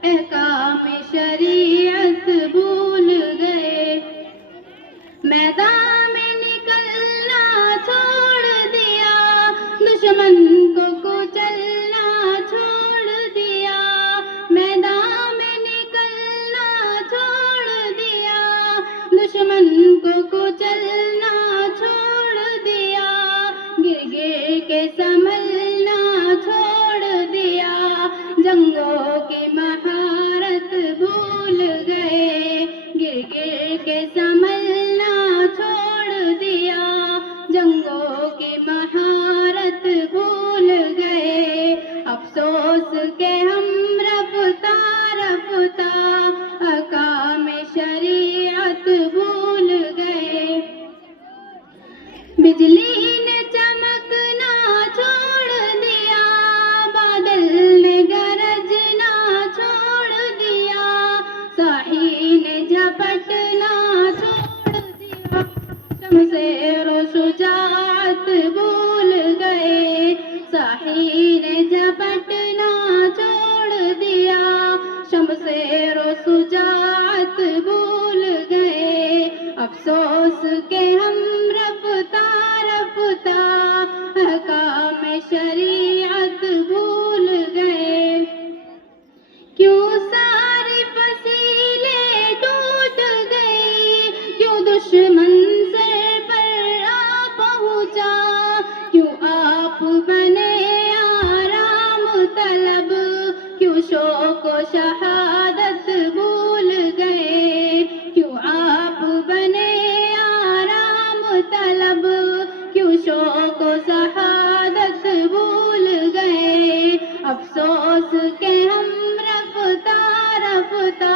احکام شریعت بھول گئے. میدان میں نکلنا چھوڑ دیا, دشمن کو کچلنا چھوڑ دیا. میدان میں نکلنا چھوڑ دیا, دشمن کو کچلنا چھوڑ دیا. گر گر کے سنبھلنا چھوڑ دیا, جنگوں کی مہارت بھول گئے. گر گر کے سنبھلنا چھوڑ دیا, جنگوں کی مہارت بھول گئے. افسوس کہ ہم رفتہ رفتہ احکام شریعت بھول گئے. بجلی نے چمکنا چھوڑ دیا, بادل نے گرجنا چھوڑ دیا. ساحل نے جھپٹنا چھوڑ دیا, شمشیر و شجاعت بھول گئے. ساحل نے جھپٹنا چھوڑ دیا, شمشیر و شجاعت بھول گئے. افسوس کہ ہم رفتہ رفتہ احکام شریعت بھول گئے. کیوں ساری فصیلیں ٹوٹ گئی, کیوں دشمن سر پر آ پہنچا. کیوں آپ بنے آرام طلب, کیوں شوق و شہادت بھول گئے. کیوں آپ بنے آرام طلب, کیوں شوق و شہادت بھول گئے. افسوس کہ ہم رفتہ رفتہ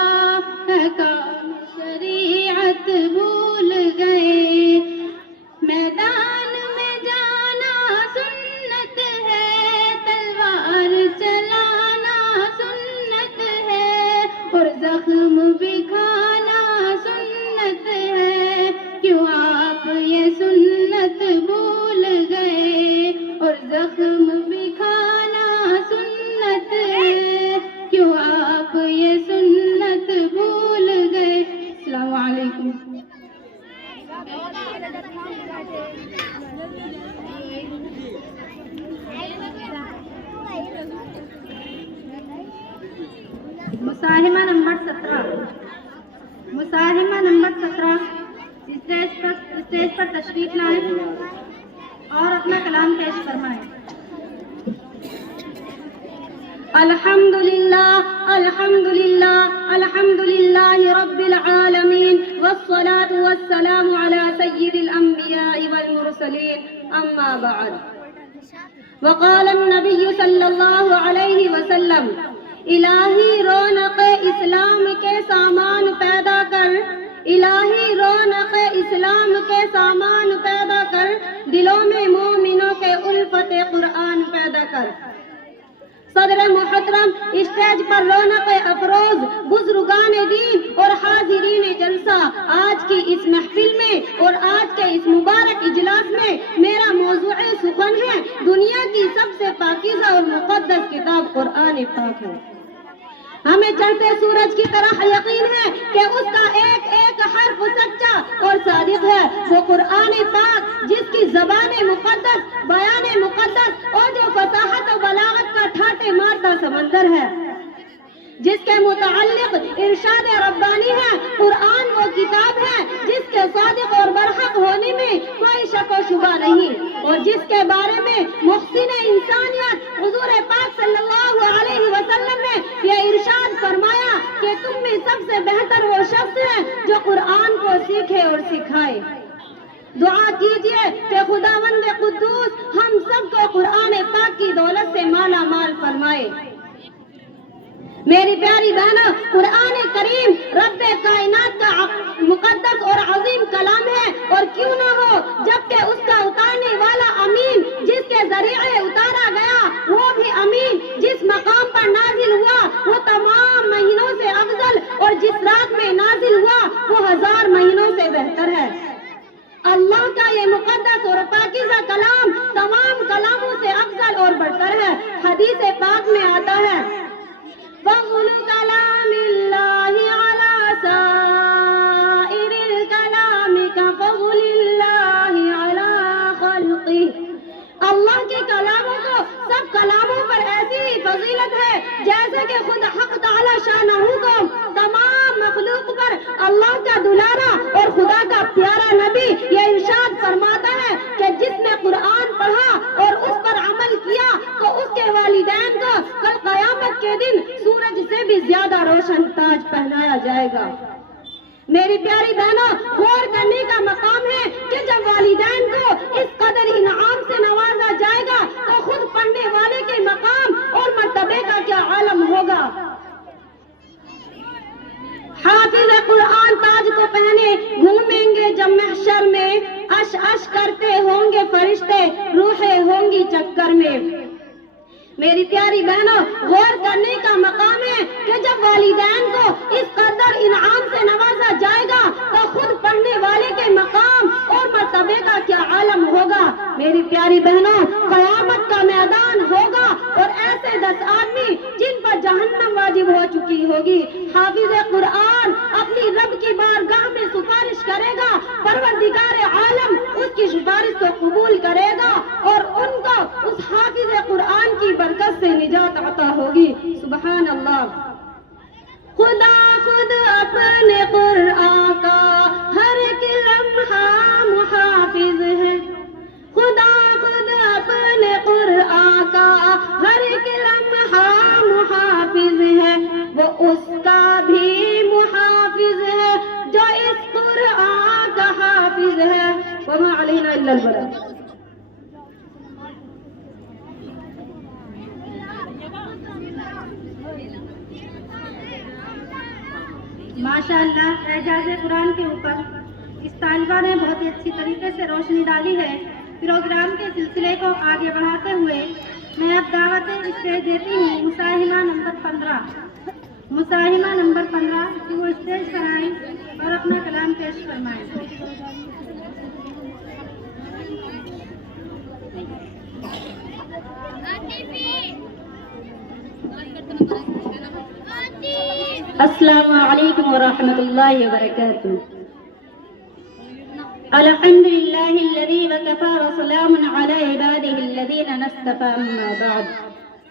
احکام شریعت بھول گئے. میدان میں جانا سنت ہے, تلوار چلانا سنت ہے, اور زخم بھی کھانا سنت ہے. کیوں آپ یہ سنت بھول گئے, اور زخم بھی کھانا سنت ہے. کیوں آپ یہ سنت بھول گئے. السلام علیکم. مساہمہ نمبر 17. مساہمہ نمبر 17 اسٹیج پر تشریف لائیں اور اپنا کلام پیش فرمائیں. الحمدللہ الحمدللہ الحمدللہ رب العالمین, والصلاة والسلام علی سید الانبیاء والمرسلین, اما بعد. وقال النبی صلی اللہ علیہ وسلم, الہی رونق اسلام کے سامان پیدا کر, الہی رونق اسلام کے سامان پیدا کر, دلوں میں مومنوں کے الفت قرآن پیدا کر. صدر محترم, اسٹیج پر رونق افروز بزرگان دین اور حاضرین جلسہ, آج کی اس محفل میں اور آج کے اس مبارک اجلاس میں میرا موضوع سخن ہے, دنیا کی سب سے پاکیزہ اور مقدس کتاب قرآن پاک ہے. ہمیں چڑھتے سورج کی طرح یقین ہے کہ اس کا ایک ایک حرف سچا اور صادق ہے. وہ قرآن پاک جس کی زبان مقدس، بیان مقدس اور جو فصاحت و بلاغت کا ٹھاٹے مارتا سمندر ہے، جس کے متعلق ارشاد ربانی ہے. قرآن وہ کتاب ہے جس کے صادق اور برحق ہونے میں کوئی شک و شبہ نہیں، اور جس کے بارے میں محسن انسانیت حضور پاک صلی اللہ علیہ وسلم نے یہ ارشاد فرمایا کہ تم میں سب سے بہتر وہ شخص ہے جو قرآن کو سیکھے اور سکھائے. دعا کیجئے کہ خداوند قدوس ہم سب کو قرآن پاک کی دولت سے مالا مال فرمائے. میری پیاری بہنوں، قرآن کریم رب کائنات کا مقدس اور عظیم کلام ہے، اور کیوں نہ ہو جبکہ اس کا اتارنے والا امین جس کے ذریعے اتارا گیا وہ بھی امین، جس مقام پر نازل ہوا وہ تمام مہینوں سے افضل، اور جس رات میں نازل ہوا وہ 1000 مہینوں سے بہتر ہے. اللہ کا یہ مقدس اور پاکیزہ کلام تمام کلاموں سے افضل اور برتر ہے. حدیث پاک میں آتا ہے فضل کلام اللہ علی سائر الکلام کفضل اللہ علی خلقہ. اللہ کے کلاموں کو سب کلاموں پر ایسی ہی فضیلت ہے جیسے کہ خود حق تعالی شانہ کو تمام مخلوق پر اللہ کا دلارا اور خدا کا پیارا نبی یہ ارشاد فرماتا ہے کہ جس نے قرآن پڑھا اور اس پر عمل کیا تو اس کے والدین کو کل قیامت کے دن سورج سے بھی زیادہ روشن تاج پہنایا جائے گا. میری پیاری بہنوں، غور کرنے کا مقام ہے کہ جب والدین کو اس قدر انعام سے نوازا جائے گا تو خود پڑھنے والے کے مقام اور مرتبے کا کیا عالم ہوگا. حافظ قرآن تاج کو پہنے گھومیں گے جب محشر میں، اش اش کرتے ہوں گے فرشتے، روحیں ہوں گی چکر میں. میری پیاری بہنوں، غور کرنے کا مقام ہے کہ جب والدین کو اس قدر انعام سے نوازا جائے گا تو خود پڑھنے والے کے مقام اور مرتبے کا کیا عالم ہوگا. میری پیاری بہنوں، قیامت کا میدان ہوگا اور ایسے 10 آدمی جن پر جہنم واجب ہو چکی ہوگی. حافظ قرآن اپنی رب کی بارگاہ میں سفارش کرے گا، پروردگار عالم اس کی سفارش کو قبول کرے گا اور ان کو اس حافظ قرآن کی برکت سے نجات عطا ہوگی. سبحان اللہ. خدا خود اپنے قرآن کا ہر ایک لمحہ محافظ ہے. خدا خود اپنے قرآن کا ہر ایک لمحہ محافظ ہے. وہ اس کا بھی محافظ ہے جو اس قرآن کا حافظ ہے. وما علینا الا البلاغ. ماشاء اللہ، اعجاز قرآن کے اوپر اس طالبہ نے بہت ہی اچھی طریقے سے روشنی ڈالی ہے. پروگرام کے سلسلے کو آگے بڑھاتے ہوئے میں اب دعوت اسٹیج دیتی ہوں مساہمہ نمبر 15 کہ وہ اسٹیج پر آئیں اور اپنا کلام پیش فرمائیں. السلام علیکم ورحمۃ اللہ وبرکاتہ. الحمد للہ الذی وکفى وسلام علی عباده الذین اصطفى. اما بعد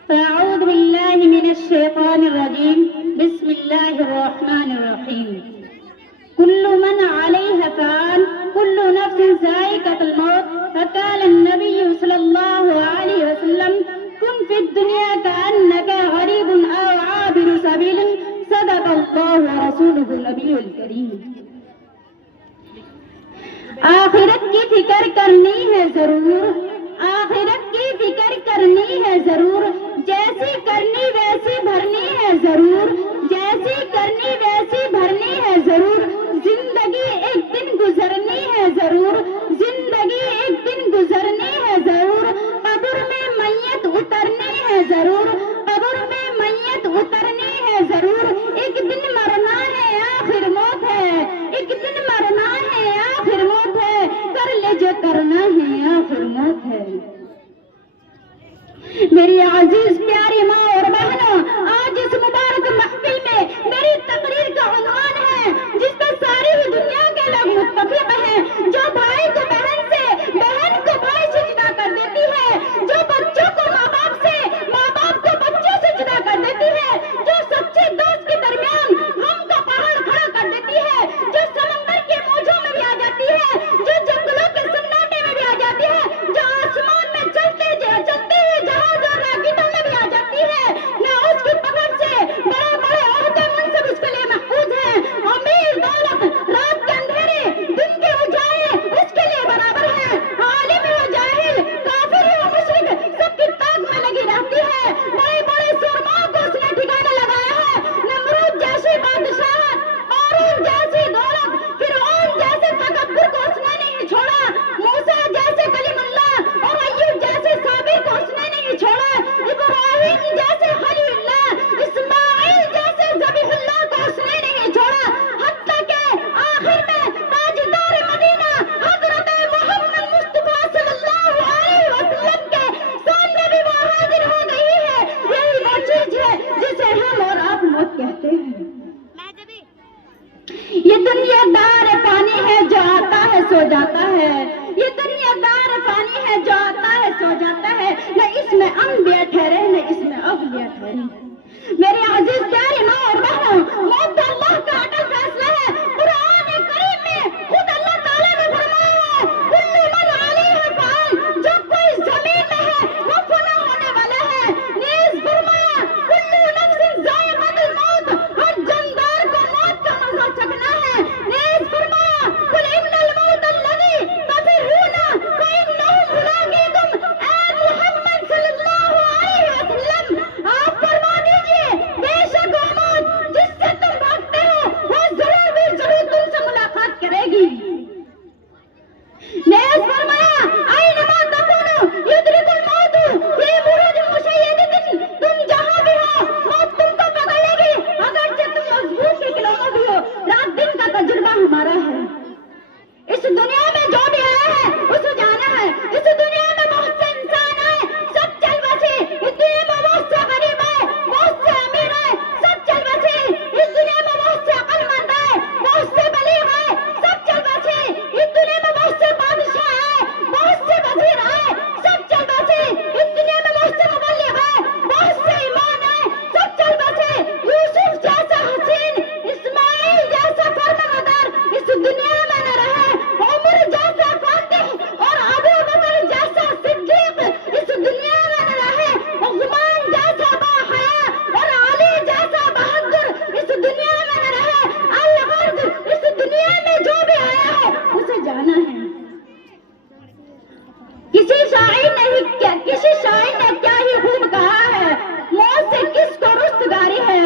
فاعوذ باللہ من الشیطان الرجیم. بسم اللہ الرحمن الرحیم. كل من عليها فان كل نفس ذائقة الموت. فقال النبي صلى الله عليه وسلم كن في الدنيا كأنك غريب أو عابر سبيل. صدق الله ورسوله النبي الكريم. آخرت کی فکر کرنی ہے ضرور، آخرت کی فکر کرنی ہے ضرور. جیسی کرنی ویسی بھرنی ہے ضرور، جیسی کرنی ویسی بھرنی ہے ضرور. زندگی ایک دن گزرنی ہے ضرور، زندگی ایک دن گزرنی ہے ضرور. قبر میں میت اترنی ہے ضرور، قبر میں میت اترنی ہے ضرور. ایک دن مرنا ہے آخر موت ہے، ایک دن مرنا ہے آخر موت ہے. کر لے جو کرنا ہے آخر موت ہے. میری عزیز پیاری ماں اور بہنوں، آج اس مبارک محفل سو جاتا ہے، یہ دنیا دار فانی ہے جو آتا ہے سو جاتا ہے، نہ اس میں انبیاء ٹھہرے نہ اس میں اولیاء ٹھہرے۔ میرے عزیز پیارے ماں اور بہنوں، موت اللہ کا اٹل فیصلہ ہے۔ قرآن کریم میں خود اللہ تعالیٰ نے فرمایا ہے کل من علیہ فان، جو کوئی زمین میں ہے وہ فنا ہونے والا ہے۔ نیز فرمایا کل نفس ذائقۃ الموت، ہر جاندار کو موت کا مزہ چکھنا ہے۔ نیز فرمایا قل ان الموت الذی تفرون فانہ ملاقیکم، اے محمد صلی اللہ علیہ وسلم آپ فرما دیجیے بے شک وہ موت جس سے تم بھاگتے ہو وہ ضرور بھی ضرور تم سے ملاقات کرے گی۔ نیز فرمایا اینما تکونوا یدرک الموت فی بروج مشیدۃ، تم جہاں بھی ہو موت تم کو پکڑ لے گی، اگرچہ تم مضبوط کے کلمہ بھی ہو۔ رات دن کا تجربہ ہمارا ہے، اس دنیا میں جو بھی آیا ہے اسے جانا ہے۔ اس دنیا میں بہت سے انسان آئے، سب چل بسے۔ اس دنیا میں بہت سے غریب آئے، بہت سے امیر آئے، سب چل بسے۔ اس دنیا میں بہت سے عقل مند آئے، بہت سے بلیغ آئے، سب چل بسے۔ اس دنیا میں بہت سے بادشاہ آئے، بہت سے وزیر آئے، سب چل بسے۔ اس دنیا میں بہت سے مبلغ آئے، بہت سے امام آئے، سب چل بسے۔ یوسف جیسا حسین، اسماعیل جیسا فرمانبردار اس دنیا میں نہ رہے، عمر جیسا فاتح اور ابو بکر جیسا صدیق اس دنیا میں نہ رہے، عثمان جیسا باحیا اور علی جیسا بہادر اس دنیا میں نہ رہے۔ الغرض اس دنیا میں جو بھی آیا ہے اسے جانا ہے۔ کسی شاعر نے کیا ہی خوب کہا ہے، موت سے کس کو رستگاری ہے،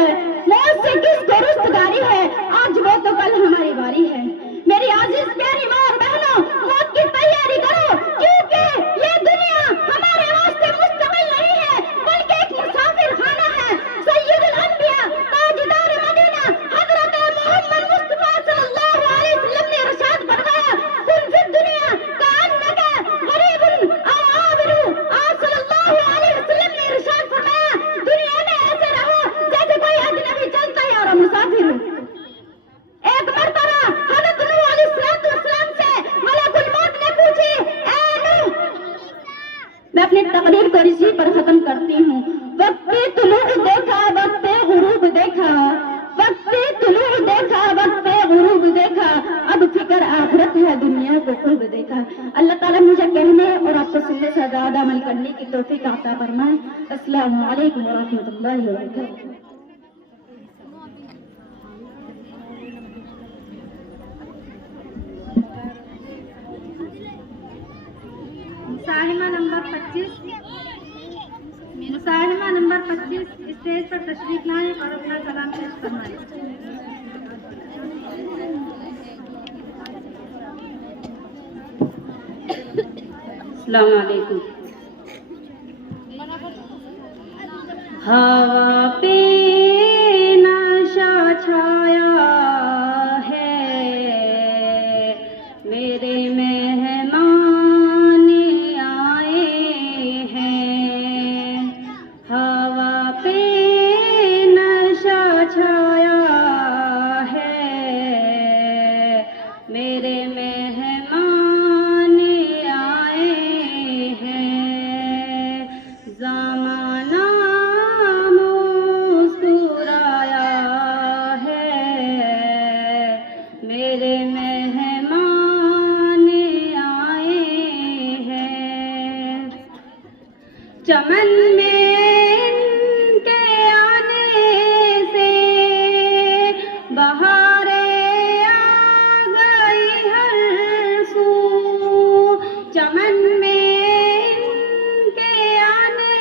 موت سے کس کو رستگاری ہے، آج وہ تو کل ہماری باری ہے۔ میری عزیز پیاری ماں اور بہنوں، موت کی تیاری کرو، کیونکہ یہ دنیا ہمارے واسطے مستقل نہیں ہے بلکہ ایک مسافر خانہ ہے۔ سید الانبیاء تاجدار مدینہ حضرت محمد مصطفیٰ صلی اللہ علیہ وسلم نے ارشاد فرمایا کن فی الدنیا کأنک غریب او عابر۔ آپ صلی اللہ علیہ وسلم نے ارشاد فرمایا دنیا میں ایسے رہو جیسے کوئی اجنبی چلتا ہے اور مسافر۔ ایک مرتبہ حضرت نوح علیہ السلام سے ملک الموت نے پوچھی اے نوح، میں اپنی تقریر کو اسی پر ختم کرتی ہوں۔ وقت طلوع دیکھا وقت غروب دیکھا، وقت طلوع دیکھا وقت غروب دیکھا، اب فکر آخرت ہے دنیا کو خوب دیکھا۔ اللہ تعالیٰ مجھے کہنے اور آپ کو سننے سے زیادہ عمل کرنے کی توفیق عطا فرمائے۔ السلام علیکم ورحمۃ اللہ وبرکاتہ۔ مساہمہ نمبر 25 اسٹیج پر تشریف لائیں اور اپنا کلام پیش فرمائیں۔ السلام علیکم۔ ہوا پہ نشہ چھایا ہے، میرے مہمان آئے ہیں۔ ہوا پہ نشہ چھایا ہے، میرے مہمان آئے ہیں۔ زمانہ مسکرایا ہے، میرے مہمان آئے ہیں۔ چمن میں ان کے آنے سے بہاریں آ گئی ہر سو، چمن میں ان کے آنے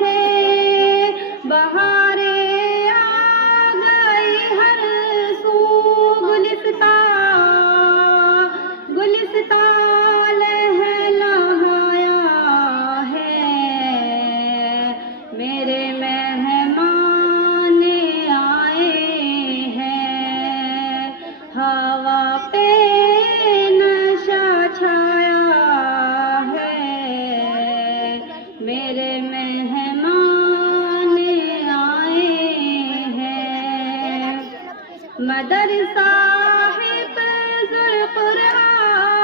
سے بہاریں آ گئی ہر سو۔ گلستان لہلہایا ہے، میرے مہمان آئے ہیں۔ ہوا پہ نشہ چھایا ہے، میرے مہمان آئے ہیں۔ مدرسہ حفظ القرآن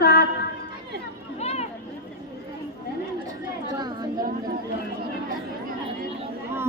7।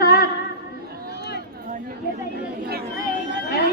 7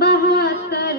72